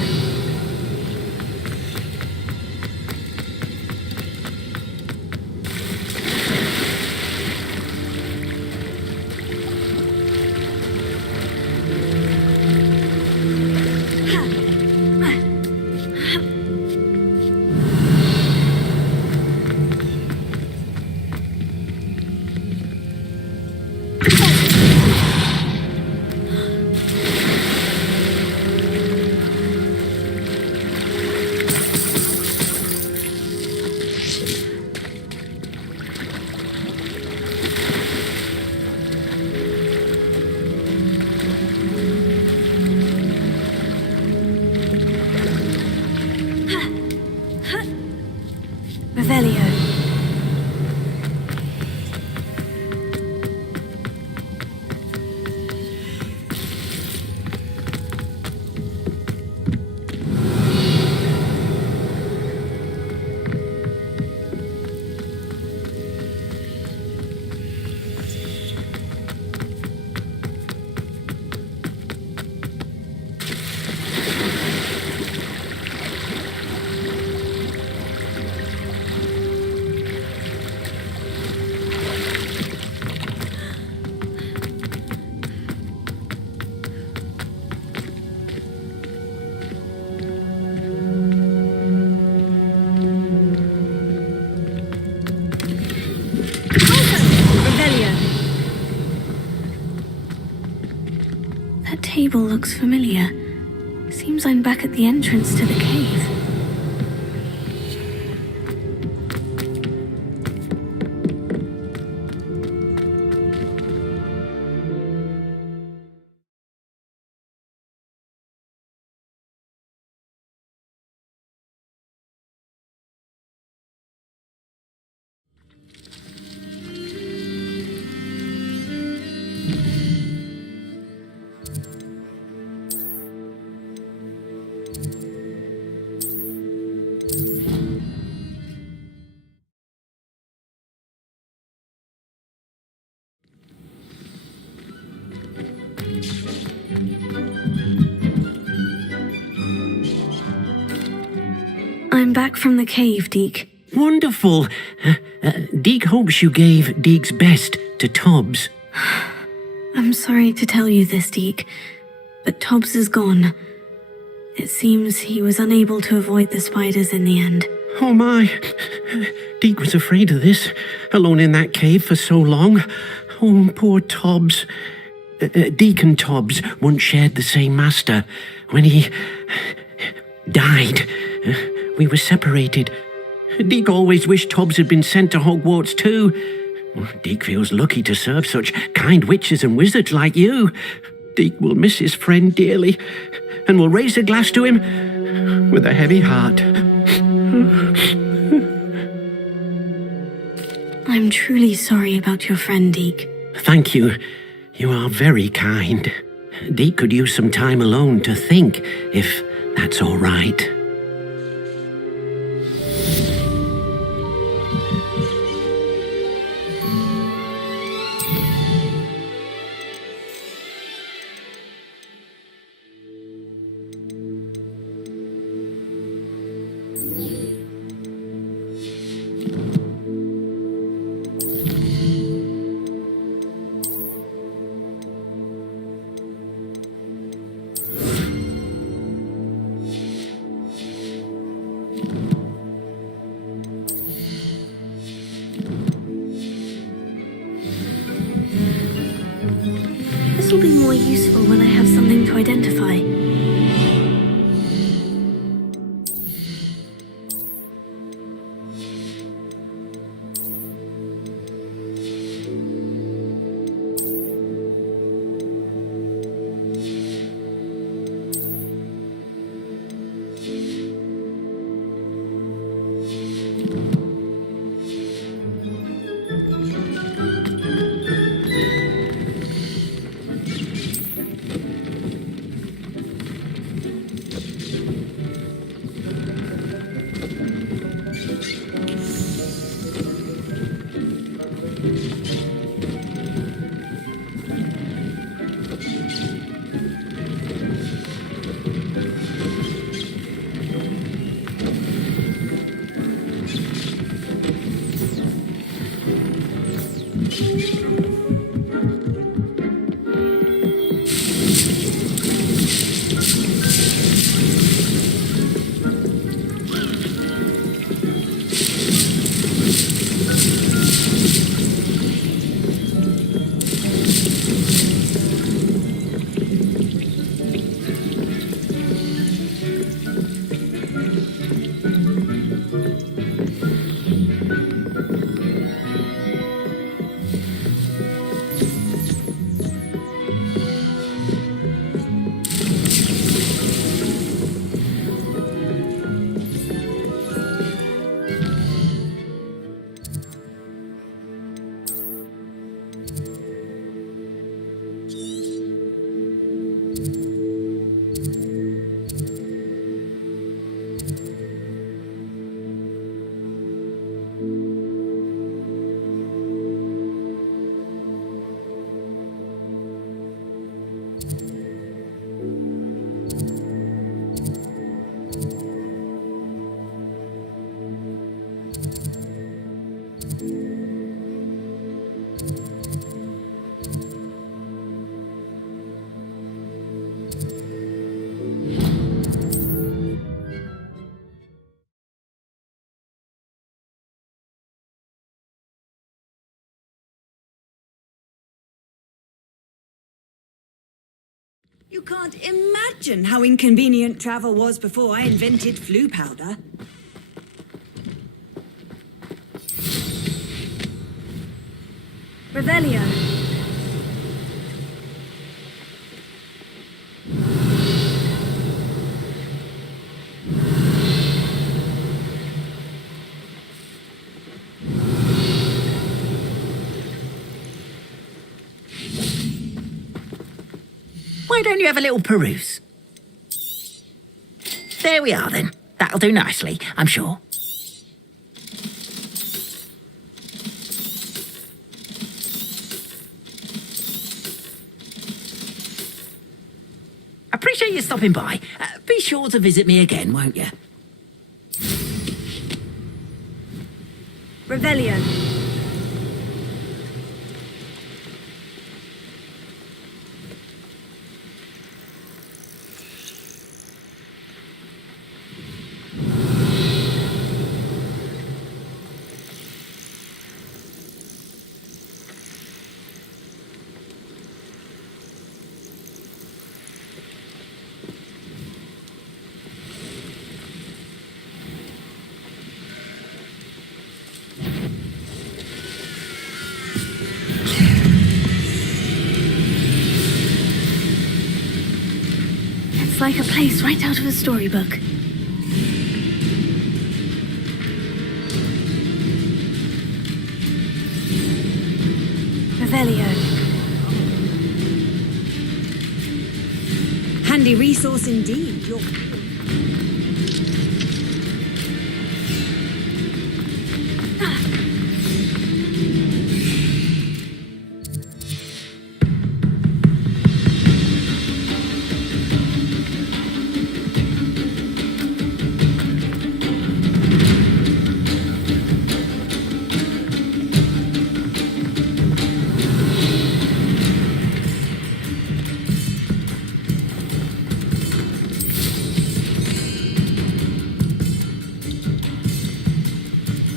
Revelio. label looks familiar. Seems I'm back at the entrance to the cave. I'm back from the cave, Deke. Wonderful. Deke hopes you gave Deke's best to Tobbs. I'm sorry to tell you this, Deke, but Tobbs is gone. It seems he was unable to avoid the spiders in the end. Oh my. Deke was afraid of this, alone in that cave for so long. Oh, poor Tobbs. Deke and Tobbs once shared the same master. When he died, we were separated. Deke always wished Tobbs had been sent to Hogwarts too. Deke feels lucky to serve such kind witches and wizards like you. Deke will miss his friend dearly, and will raise a glass to him with a heavy heart. I'm truly sorry about your friend, Deke. Thank you. You are very kind. Deke could use some time alone to think, if that's all right. This will be more useful when I have something to identify. You can't imagine how inconvenient travel was before I invented flu powder. Revelio. Why don't you have a little peruse? There we are then. That'll do nicely, I'm sure. Appreciate you stopping by. Be sure to visit me again, won't you? Revelio. It's like a place right out of a storybook. Revelio. Handy resource indeed.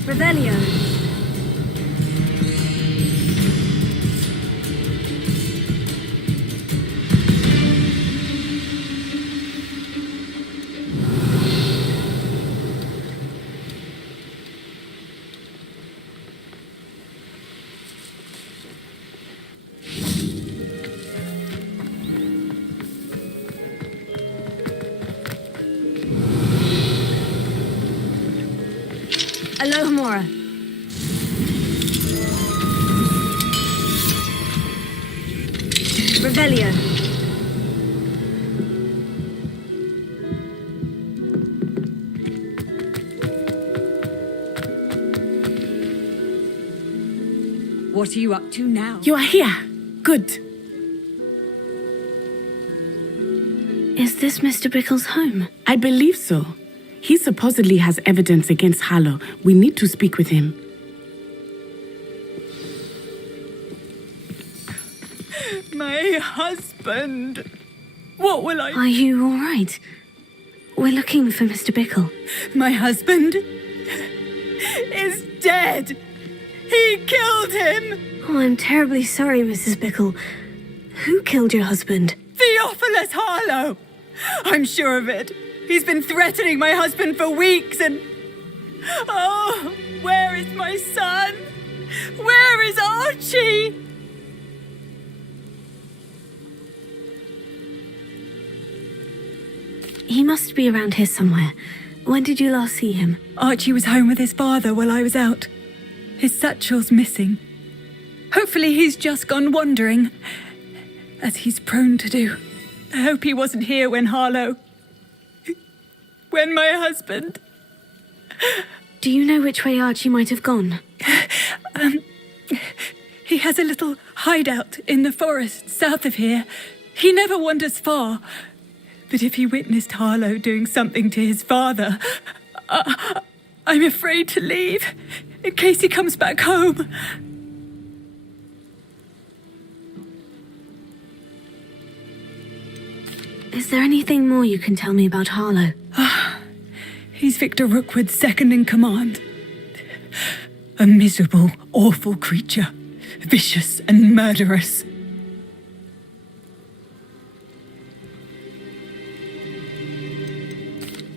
Revelio. Alohomora. Revelio. What are you up to now? You are here. Good. Is this Mr. Bickle's home? I believe so. He supposedly has evidence against Harlow. We need to speak with him. My husband. What will I... Are you all right? We're looking for Mr. Bickle. My husband is dead. He killed him. Oh, I'm terribly sorry, Mrs. Bickle. Who killed your husband? Theophilus Harlow. I'm sure of it. He's been threatening my husband for weeks and... Oh, where is my son? Where is Archie? He must be around here somewhere. When did you last see him? Archie was home with his father while I was out. His satchel's missing. Hopefully he's just gone wandering, as he's prone to do. I hope he wasn't here when my husband... Do you know which way Archie might have gone? He has a little hideout in the forest south of here. He never wanders far. But if he witnessed Harlow doing something to his father, I'm afraid to leave, in case he comes back home. Is there anything more you can tell me about Harlow? He's Victor Rookwood's second in command. A miserable, awful creature, vicious and murderous.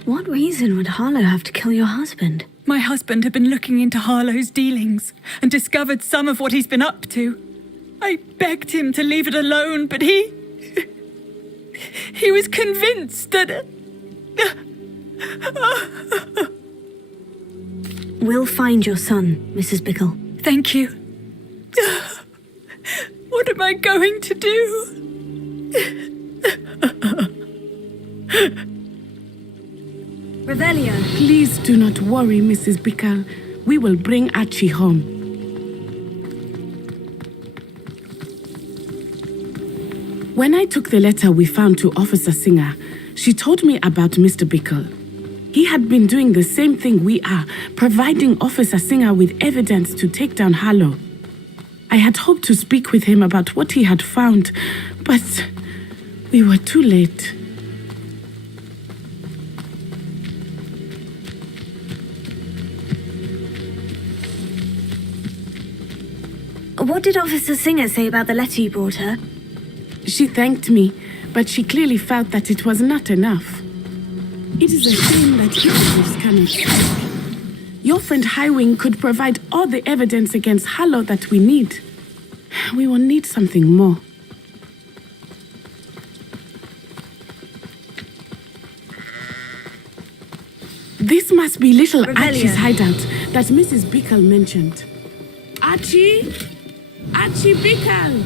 What reason would Harlow have to kill your husband? My husband had been looking into Harlow's dealings and discovered some of what he's been up to. I begged him to leave it alone, but he was convinced that... We'll find your son, Mrs. Bickle. Thank you. What am I going to do? Revelio. Please do not worry, Mrs. Bickle. We will bring Archie home. When I took the letter we found to Officer Singer, she told me about Mr. Bickle. He had been doing the same thing we are, providing Officer Singer with evidence to take down Harlow. I had hoped to speak with him about what he had found, but we were too late. What did Officer Singer say about the letter you brought her? She thanked me, but she clearly felt that it was not enough. It is a shame that detectives cannot speak. Your friend Highwing could provide all the evidence against Harlow that we need. We will need something more. This must be little Archie's hideout that Mrs. Bickle mentioned. Archie? Archie Bickle!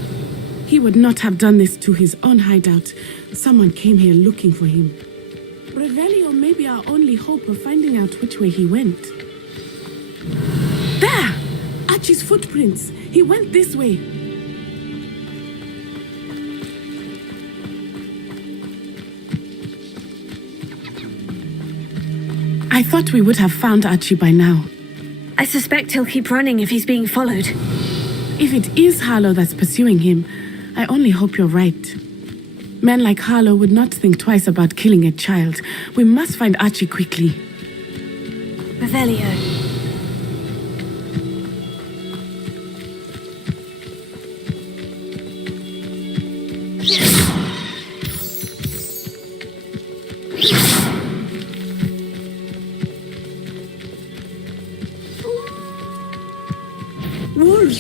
He would not have done this to his own hideout. Someone came here looking for him. Revelio may be our only hope of finding out which way he went. There! Archie's footprints. He went this way. I thought we would have found Archie by now. I suspect he'll keep running if he's being followed. If it is Harlow that's pursuing him, I only hope you're right. Men like Harlow would not think twice about killing a child. We must find Archie quickly. Revelio. Wolves!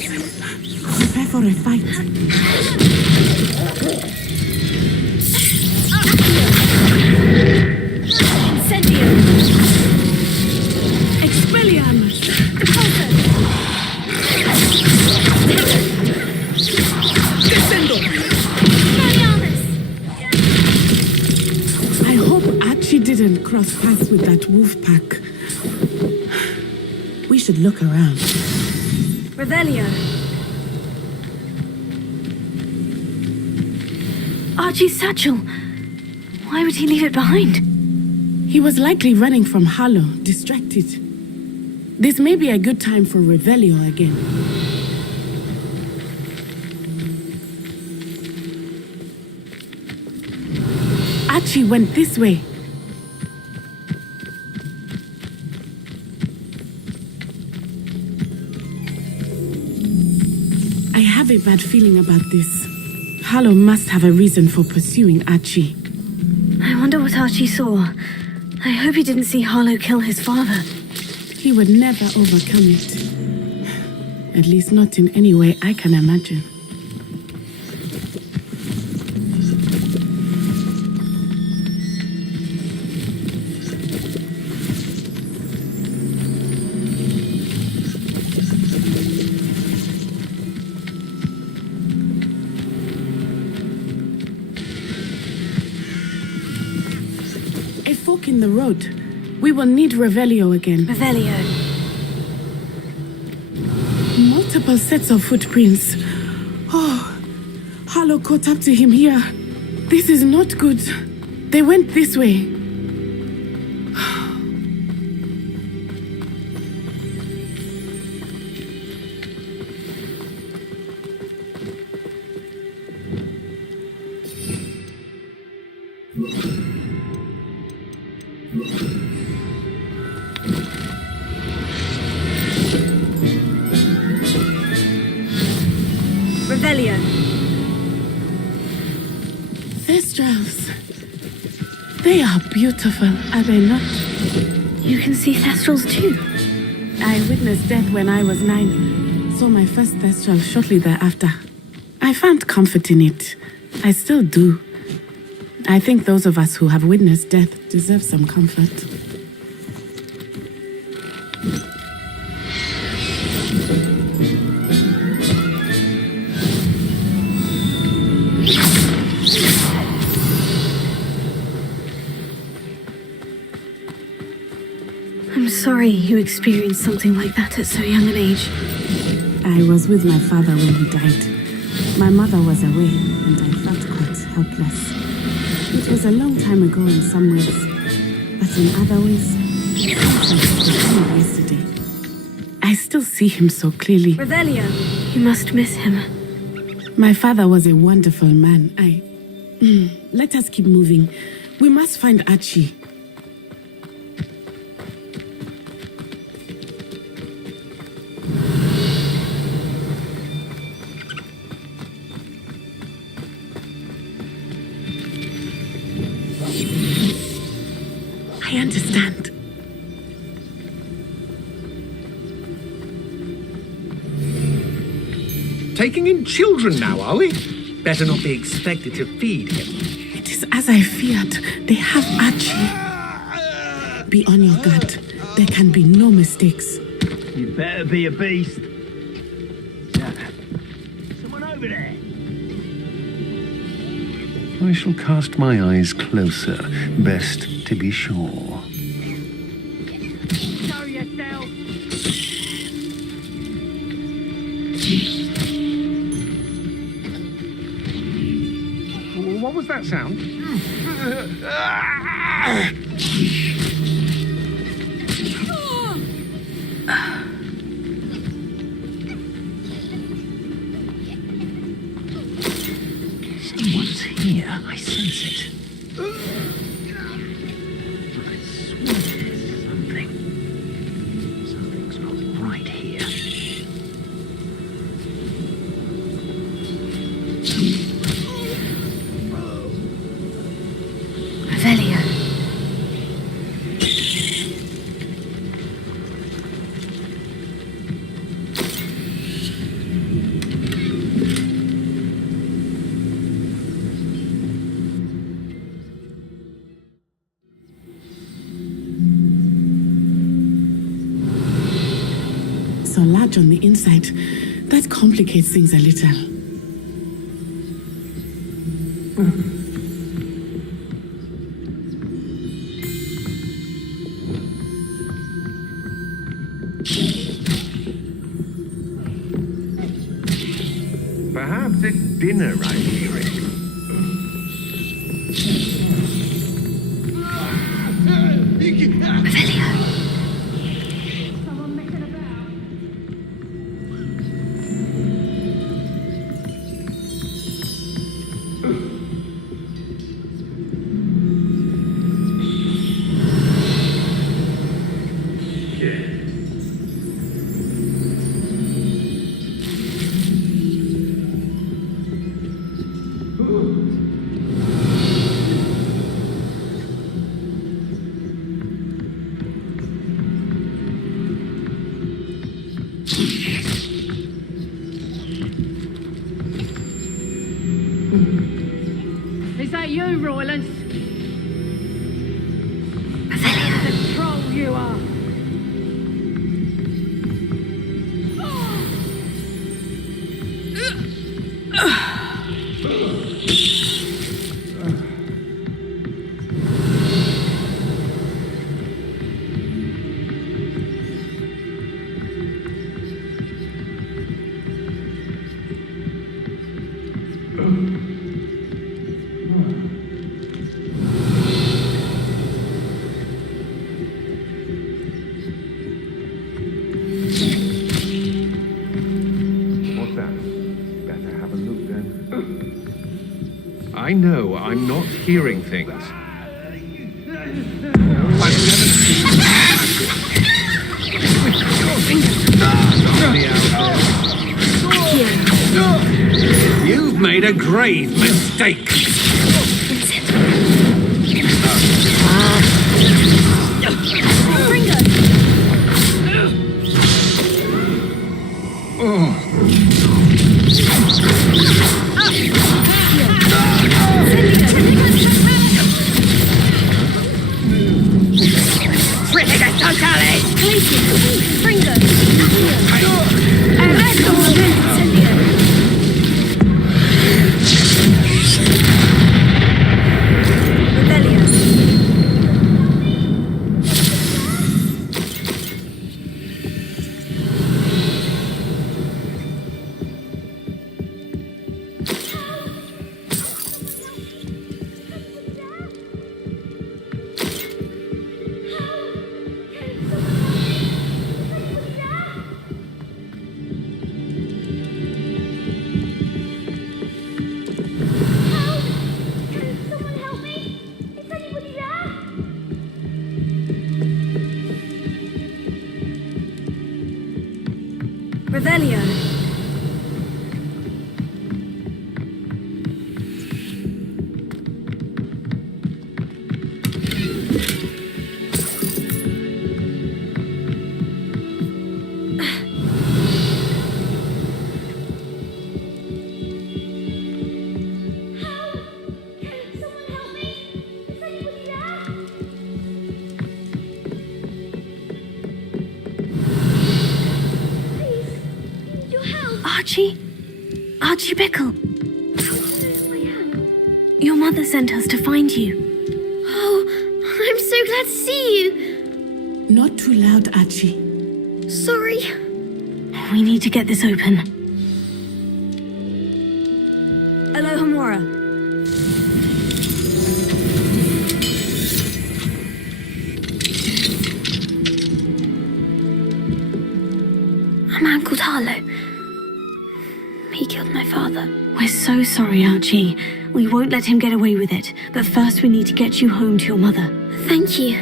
Prepare for a fight. Incendio! Expelliarmus! Descendo! I hope Archie didn't cross paths with that wolf pack. We should look around. Revelio. Archie's satchel. Why would he leave it behind? He was likely running from Harlow, distracted. This may be a good time for Revelio again. Archie went this way. I have a bad feeling about this. Harlow must have a reason for pursuing Archie. I wonder what Archie saw. I hope he didn't see Harlow kill his father. He would never overcome it. At least not in any way I can imagine. In the road. We will need Revelio again. Revelio. Multiple sets of footprints. Oh, Harlow caught up to him here. This is not good. They went this way. Revelio. Thestrals. They are beautiful, are they not? You can see thestrals too. I witnessed death when I was 9. Saw my first thestral shortly thereafter. I found comfort in it. I still do. I think those of us who have witnessed death deserve some comfort. I'm sorry you experienced something like that at so young an age. I was with my father when he died. My mother was away, and I felt quite helpless. It was a long time ago in some ways, but in other ways, it was like yesterday. I still see him so clearly. Revelio, you must miss him. My father was a wonderful man. Let us keep moving. We must find Archie. I understand. Taking in children now, are we? Better not be expected to feed him. It is as I feared. They have Archie. Be on your guard. There can be no mistakes. You better be a beast. Someone over there. I shall cast my eyes closer, best to be sure. Show yourself. What was that sound? Someone's here. I sense it. I swear there's something. Something's not right here. Revelio. So large on the inside, that complicates things a little. Perhaps it's dinner I'm hearing. Is that you, Royland? The troll you are. What's that? Better have a look then. I know I'm not hearing things. I've never seen You've made a grave mistake. Revelio. Archie Bickle. Your mother sent us to find you. Oh, I'm so glad to see you. Not too loud, Archie. Sorry. We need to get this open. Hello, Hamora. A man called Harlow. He killed my father. We're so sorry, Archie. We won't let him get away with it. But first we need to get you home to your mother. Thank you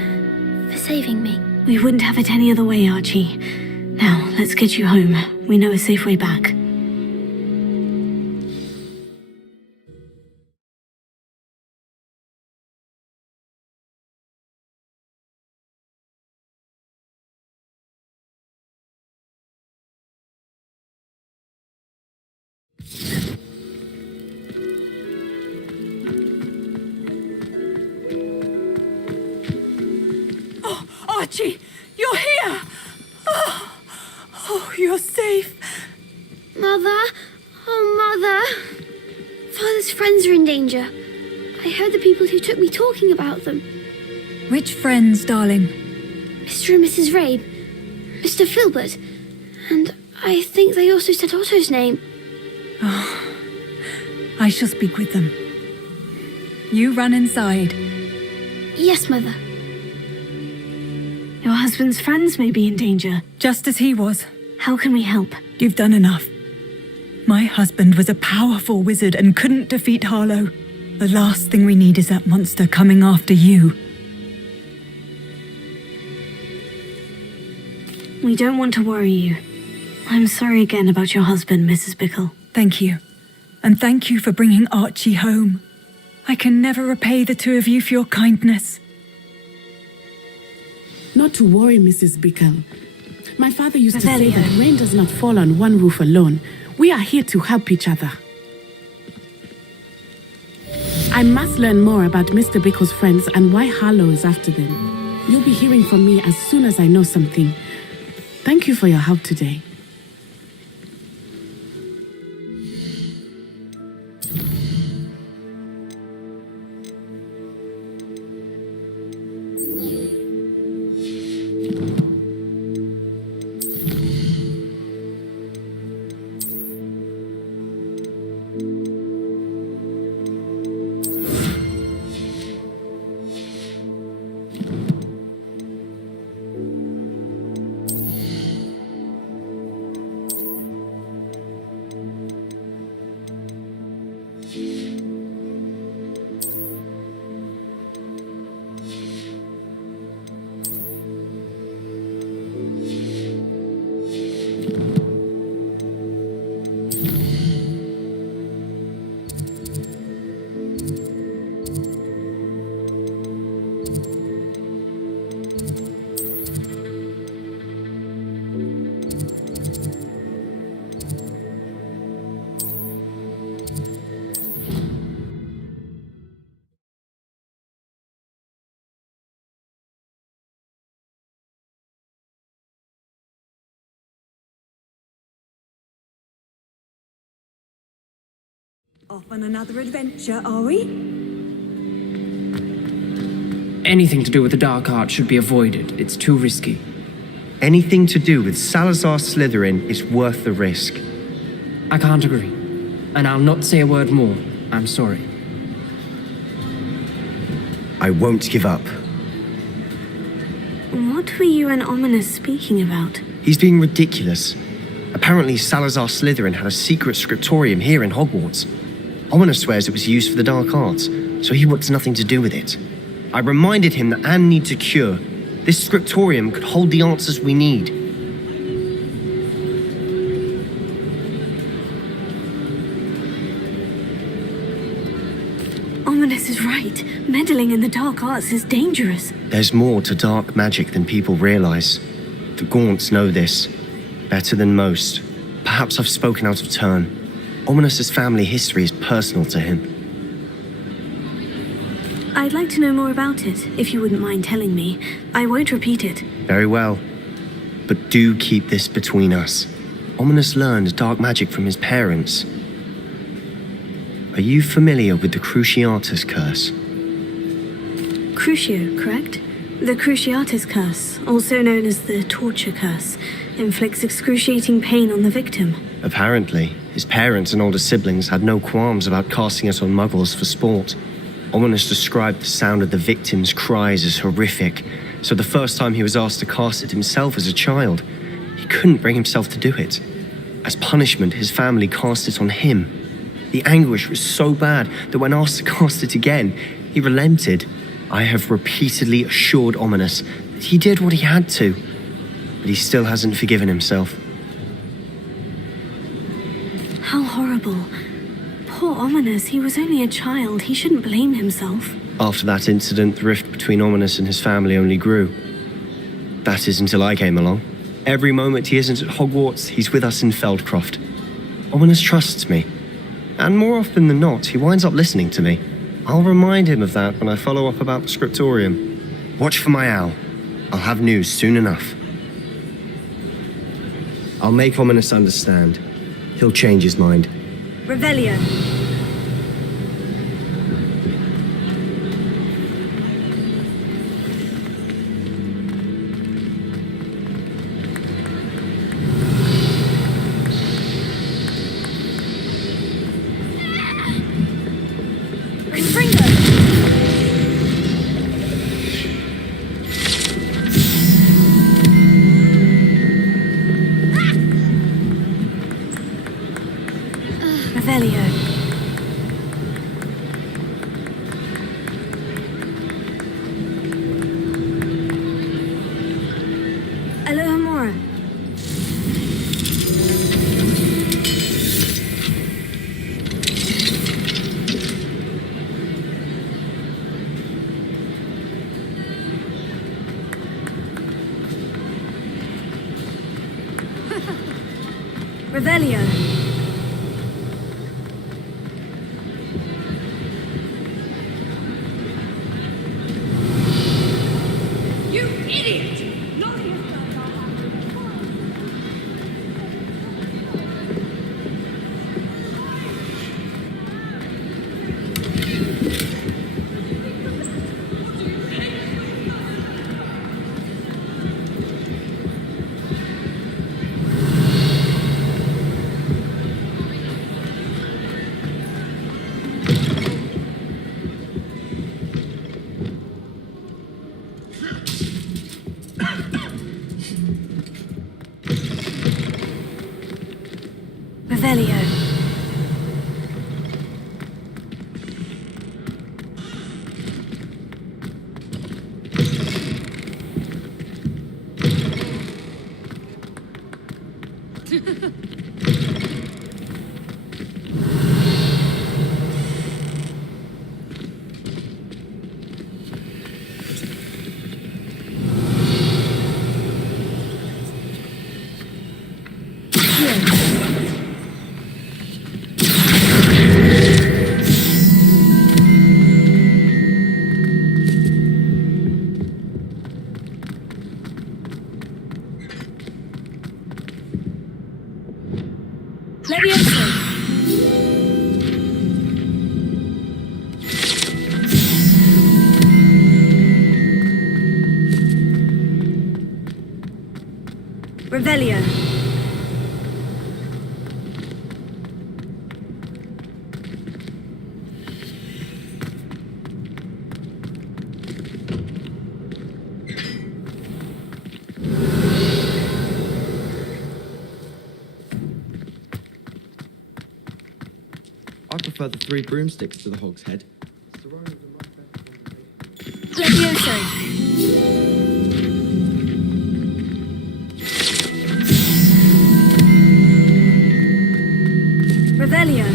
for saving me. We wouldn't have it any other way, Archie. Now, let's get you home. We know a safe way back. Archie, you're here! Oh, you're safe. Mother? Oh, Mother. Father's friends are in danger. I heard the people who took me talking about them. Which friends, darling? Mr. and Mrs. Rabe, Mr. Filbert, and I think they also said Otto's name. Oh, I shall speak with them. You run inside. Yes, Mother. Your husband's friends may be in danger. Just as he was. How can we help? You've done enough. My husband was a powerful wizard and couldn't defeat Harlow. The last thing we need is that monster coming after you. We don't want to worry you. I'm sorry again about your husband, Mrs. Bickle. Thank you. And thank you for bringing Archie home. I can never repay the two of you for your kindness. Not to worry, Mrs. Bickle. My father used to say that rain does not fall on one roof alone. We are here to help each other. I must learn more about Mr. Bickle's friends and why Harlow is after them. You'll be hearing from me as soon as I know something. Thank you for your help today. Off on another adventure, are we? Anything to do with the dark arts should be avoided. It's too risky. Anything to do with Salazar Slytherin is worth the risk. I can't agree. And I'll not say a word more. I'm sorry. I won't give up. What were you and Ominous speaking about? He's being ridiculous. Apparently Salazar Slytherin had a secret scriptorium here in Hogwarts. Ominous swears it was used for the dark arts, so he wants nothing to do with it. I reminded him that Anne needs a cure. This scriptorium could hold the answers we need. Ominous is right. Meddling in the dark arts is dangerous. There's more to dark magic than people realize. The Gaunts know this. Better than most. Perhaps I've spoken out of turn. Ominous's family history is personal to him. I'd like to know more about it, if you wouldn't mind telling me. I won't repeat it. Very well. But do keep this between us. Ominous learned dark magic from his parents. Are you familiar with the Cruciatus Curse? Crucio, correct? The Cruciatus Curse, also known as the Torture Curse, inflicts excruciating pain on the victim. Apparently, his parents and older siblings had no qualms about casting it on muggles for sport. Ominous described the sound of the victim's cries as horrific, so the first time he was asked to cast it himself as a child, he couldn't bring himself to do it. As punishment, his family cast it on him. The anguish was so bad that when asked to cast it again, he relented. I have repeatedly assured Ominous that he did what he had to, but he still hasn't forgiven himself. How horrible. Poor Ominous, he was only a child. He shouldn't blame himself. After that incident, the rift between Ominous and his family only grew. That is until I came along. Every moment he isn't at Hogwarts, he's with us in Feldcroft. Ominous trusts me. And more often than not, he winds up listening to me. I'll remind him of that when I follow up about the scriptorium. Watch for my owl. I'll have news soon enough. I'll make Ominous understand. He'll change his mind. Revelio. Revelio. You idiot! Revelio. Revelio. I prefer the 3 broomsticks to the hog's head. Levioso. Revelio.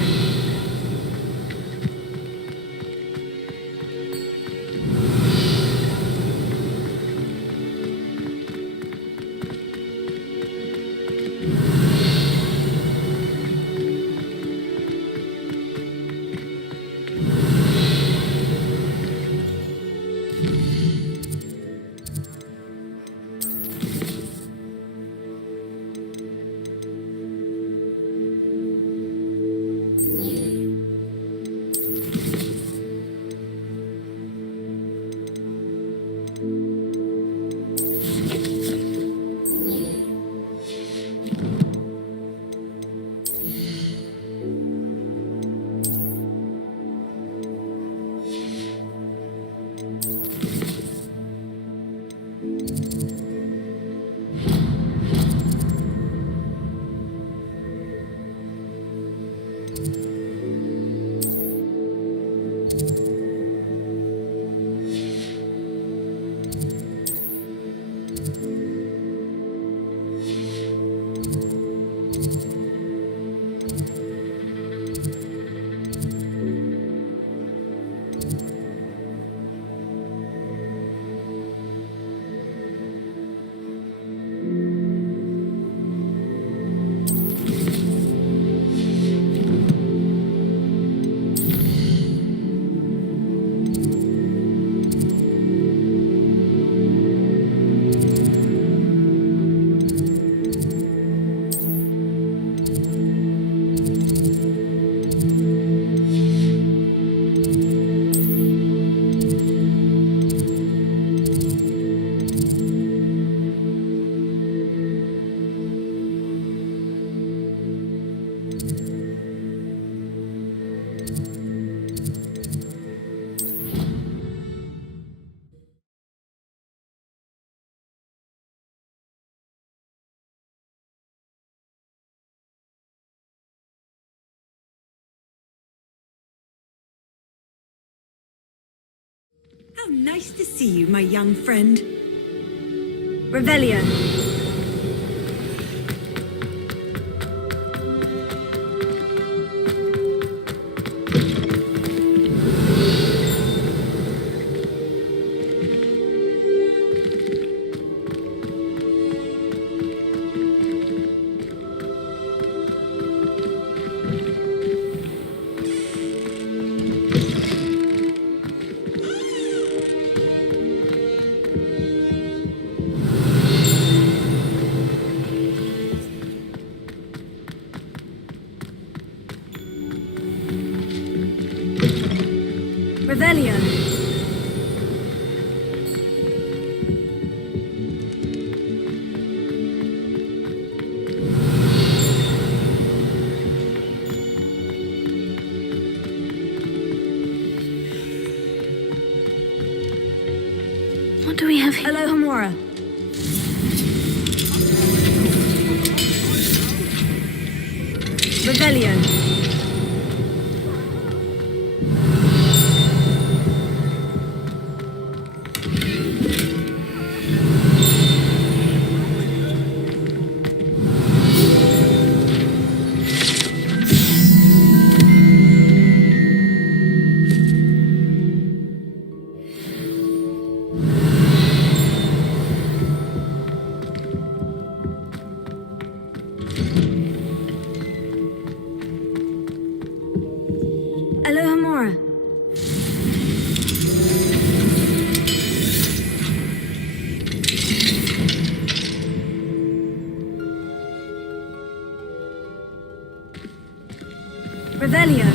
How nice to see you, my young friend. Revelio. Revelio. What do we have here? Hello, Hamora. Revelio. Hello, Hamora. Revelio.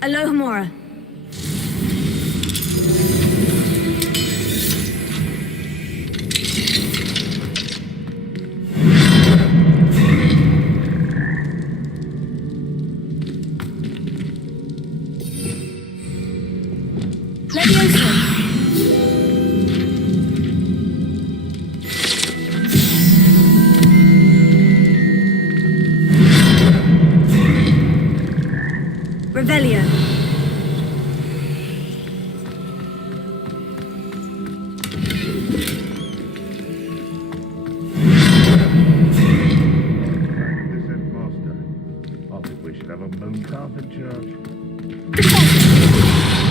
Hello, Hamora. Leviosa. Revelio. I think we should have a moon calf in church.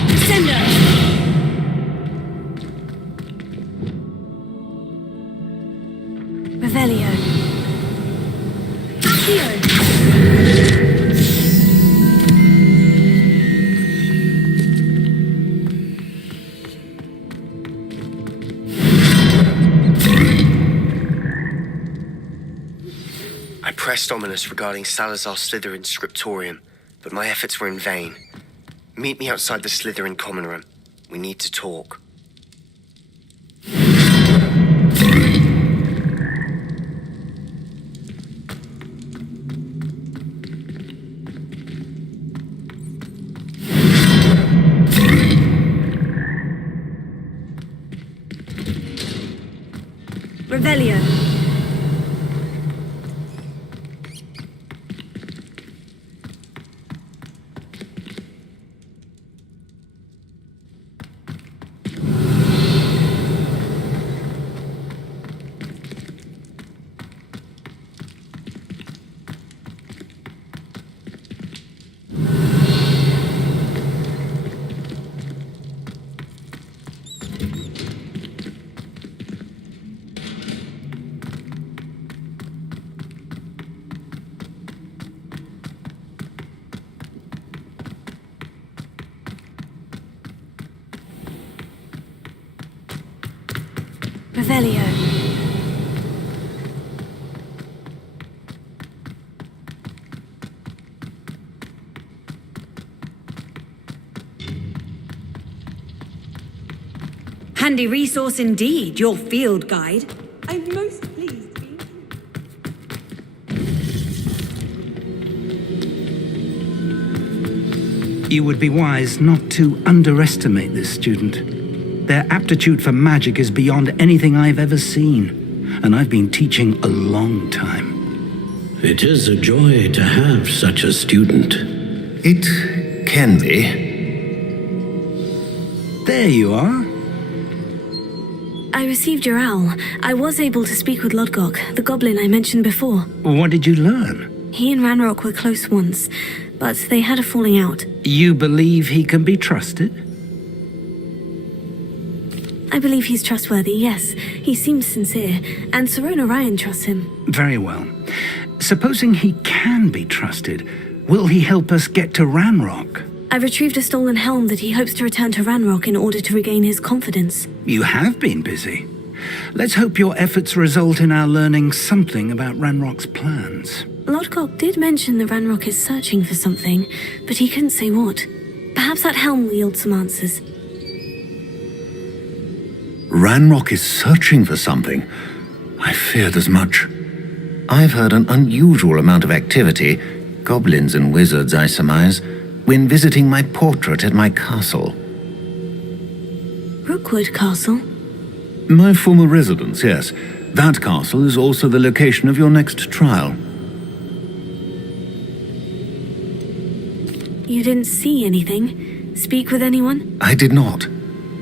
Descendo. Revelio. Accio. I pressed Ominous regarding Salazar Slytherin's scriptorium, but my efforts were in vain. Meet me outside the Slytherin common room. We need to talk. Revelio. Revelio. handy resource indeed, your field guide. I'm most pleased to be. You would be wise not to underestimate this student. Their aptitude for magic is beyond anything I've ever seen, and I've been teaching a long time. It is a joy to have such a student. It can be. There you are. I received your owl. I was able to speak with Lodgok, the goblin I mentioned before. What did you learn? He and Ranrock were close once, but they had a falling out. You believe he can be trusted? I believe he's trustworthy, yes. He seems sincere, and Serona Ryan trusts him. Very well. Supposing he can be trusted, will he help us get to Ranrock? I retrieved a stolen helm that he hopes to return to Ranrock in order to regain his confidence. You have been busy. Let's hope your efforts result in our learning something about Ranrock's plans. Lodgok did mention that Ranrock is searching for something, but he couldn't say what. Perhaps that helm will yield some answers. Ranrock is searching for something. I feared as much. I've heard an unusual amount of activity, goblins and wizards, I surmise, when visiting my portrait at my castle. Rookwood Castle? My former residence, yes. That castle is also the location of your next trial. You didn't see anything? Speak with anyone? I did not.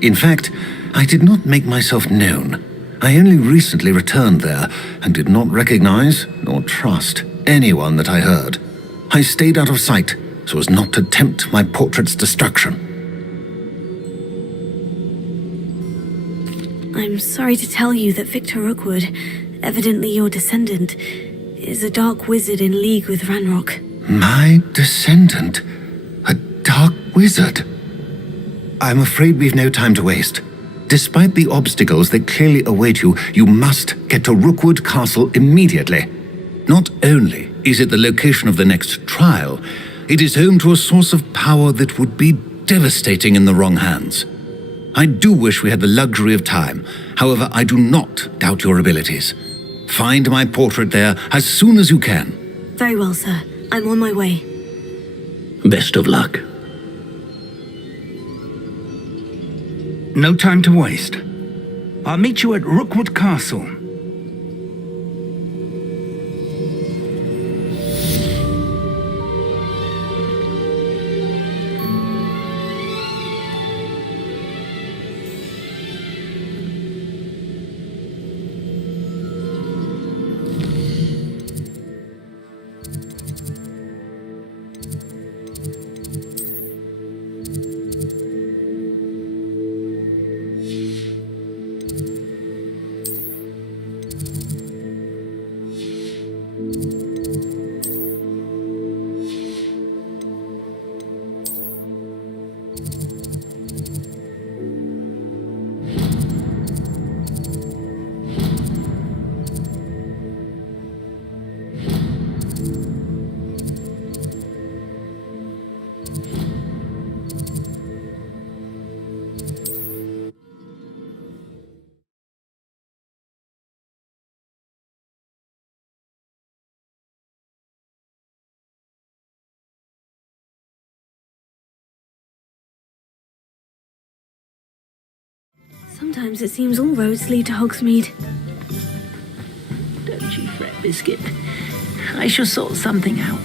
In fact, I did not make myself known. I only recently returned there and did not recognize nor trust anyone that I heard. I stayed out of sight so as not to tempt my portrait's destruction. I'm sorry to tell you that Victor Rookwood, evidently your descendant, is a dark wizard in league with Ranrock. My descendant? A dark wizard? I'm afraid we've no time to waste. Despite the obstacles that clearly await you, you must get to Rookwood Castle immediately. Not only is it the location of the next trial, it is home to a source of power that would be devastating in the wrong hands. I do wish we had the luxury of time. However, I do not doubt your abilities. Find my portrait there as soon as you can. Very well, sir. I'm on my way. Best of luck. No time to waste. I'll meet you at Rookwood Castle. Sometimes it seems all roads lead to Hogsmeade. Don't you fret, Biscuit. I shall sort something out.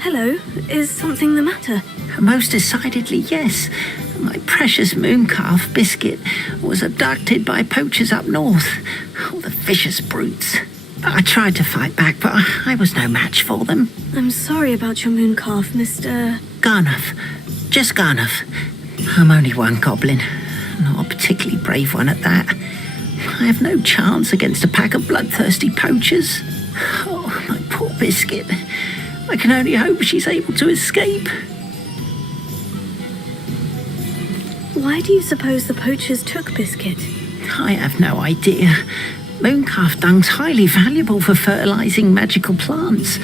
Hello, is something the matter? Most decidedly, yes. My precious mooncalf, Biscuit, was abducted by poachers up north. Oh, the vicious brutes. I tried to fight back, but I was no match for them. I'm sorry about your mooncalf, Mr. Garnuff. Just Garnuff. I'm only one goblin. Not a particularly brave one at that. I have no chance against a pack of bloodthirsty poachers. Oh, my poor Biscuit. I can only hope she's able to escape. Why do you suppose the poachers took Biscuit? I have no idea. Mooncalf dung's highly valuable for fertilizing magical plants.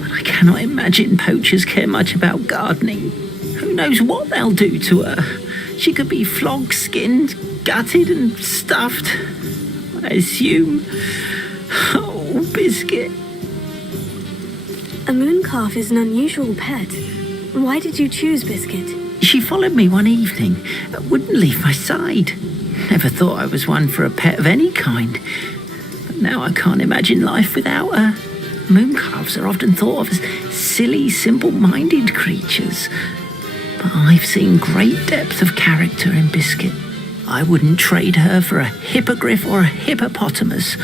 But I cannot imagine poachers care much about gardening. Who knows what they'll do to her? She could be flogged, skinned, gutted and stuffed. I assume. Oh, Biscuit. A mooncalf is an unusual pet. Why did you choose Biscuit? She followed me one evening, wouldn't leave my side. Never thought I was one for a pet of any kind. But now I can't imagine life without her. Mooncalves are often thought of as silly, simple-minded creatures. But I've seen great depth of character in Biscuit. I wouldn't trade her for a hippogriff or a hippopotamus,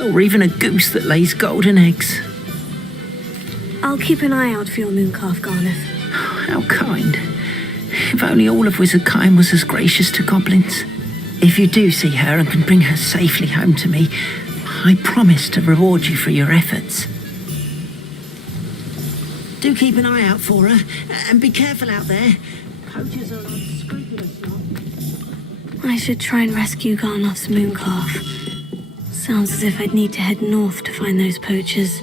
or even a goose that lays golden eggs. I'll keep an eye out for your mooncalf, Garneth. How kind. If only all of Wizardkind was as gracious to goblins. If you do see her and can bring her safely home to me, I promise to reward you for your efforts. Do keep an eye out for her, and be careful out there. Poachers are unscrupulous lot. I should try and rescue Garnoth's mooncalf. Sounds as if I'd need to head north to find those poachers.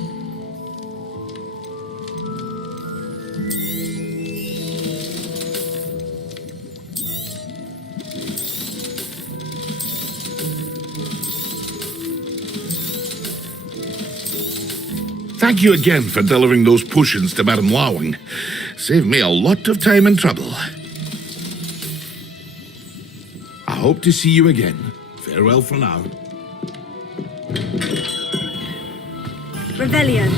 Thank you again for delivering those potions to Madame Lawing. Saved me a lot of time and trouble. I hope to see you again. Farewell for now. Revelio.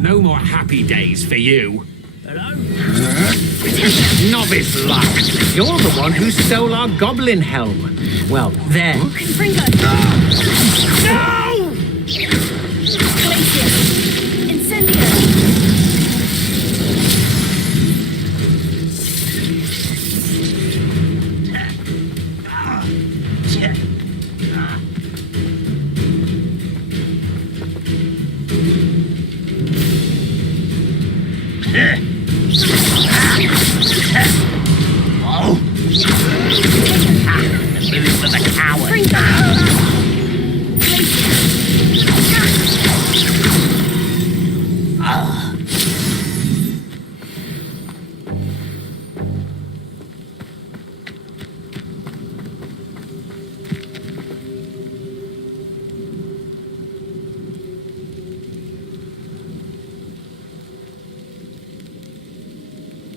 No more happy days for you. Hello? Novice luck. You're the one who stole our goblin helm. Well, there.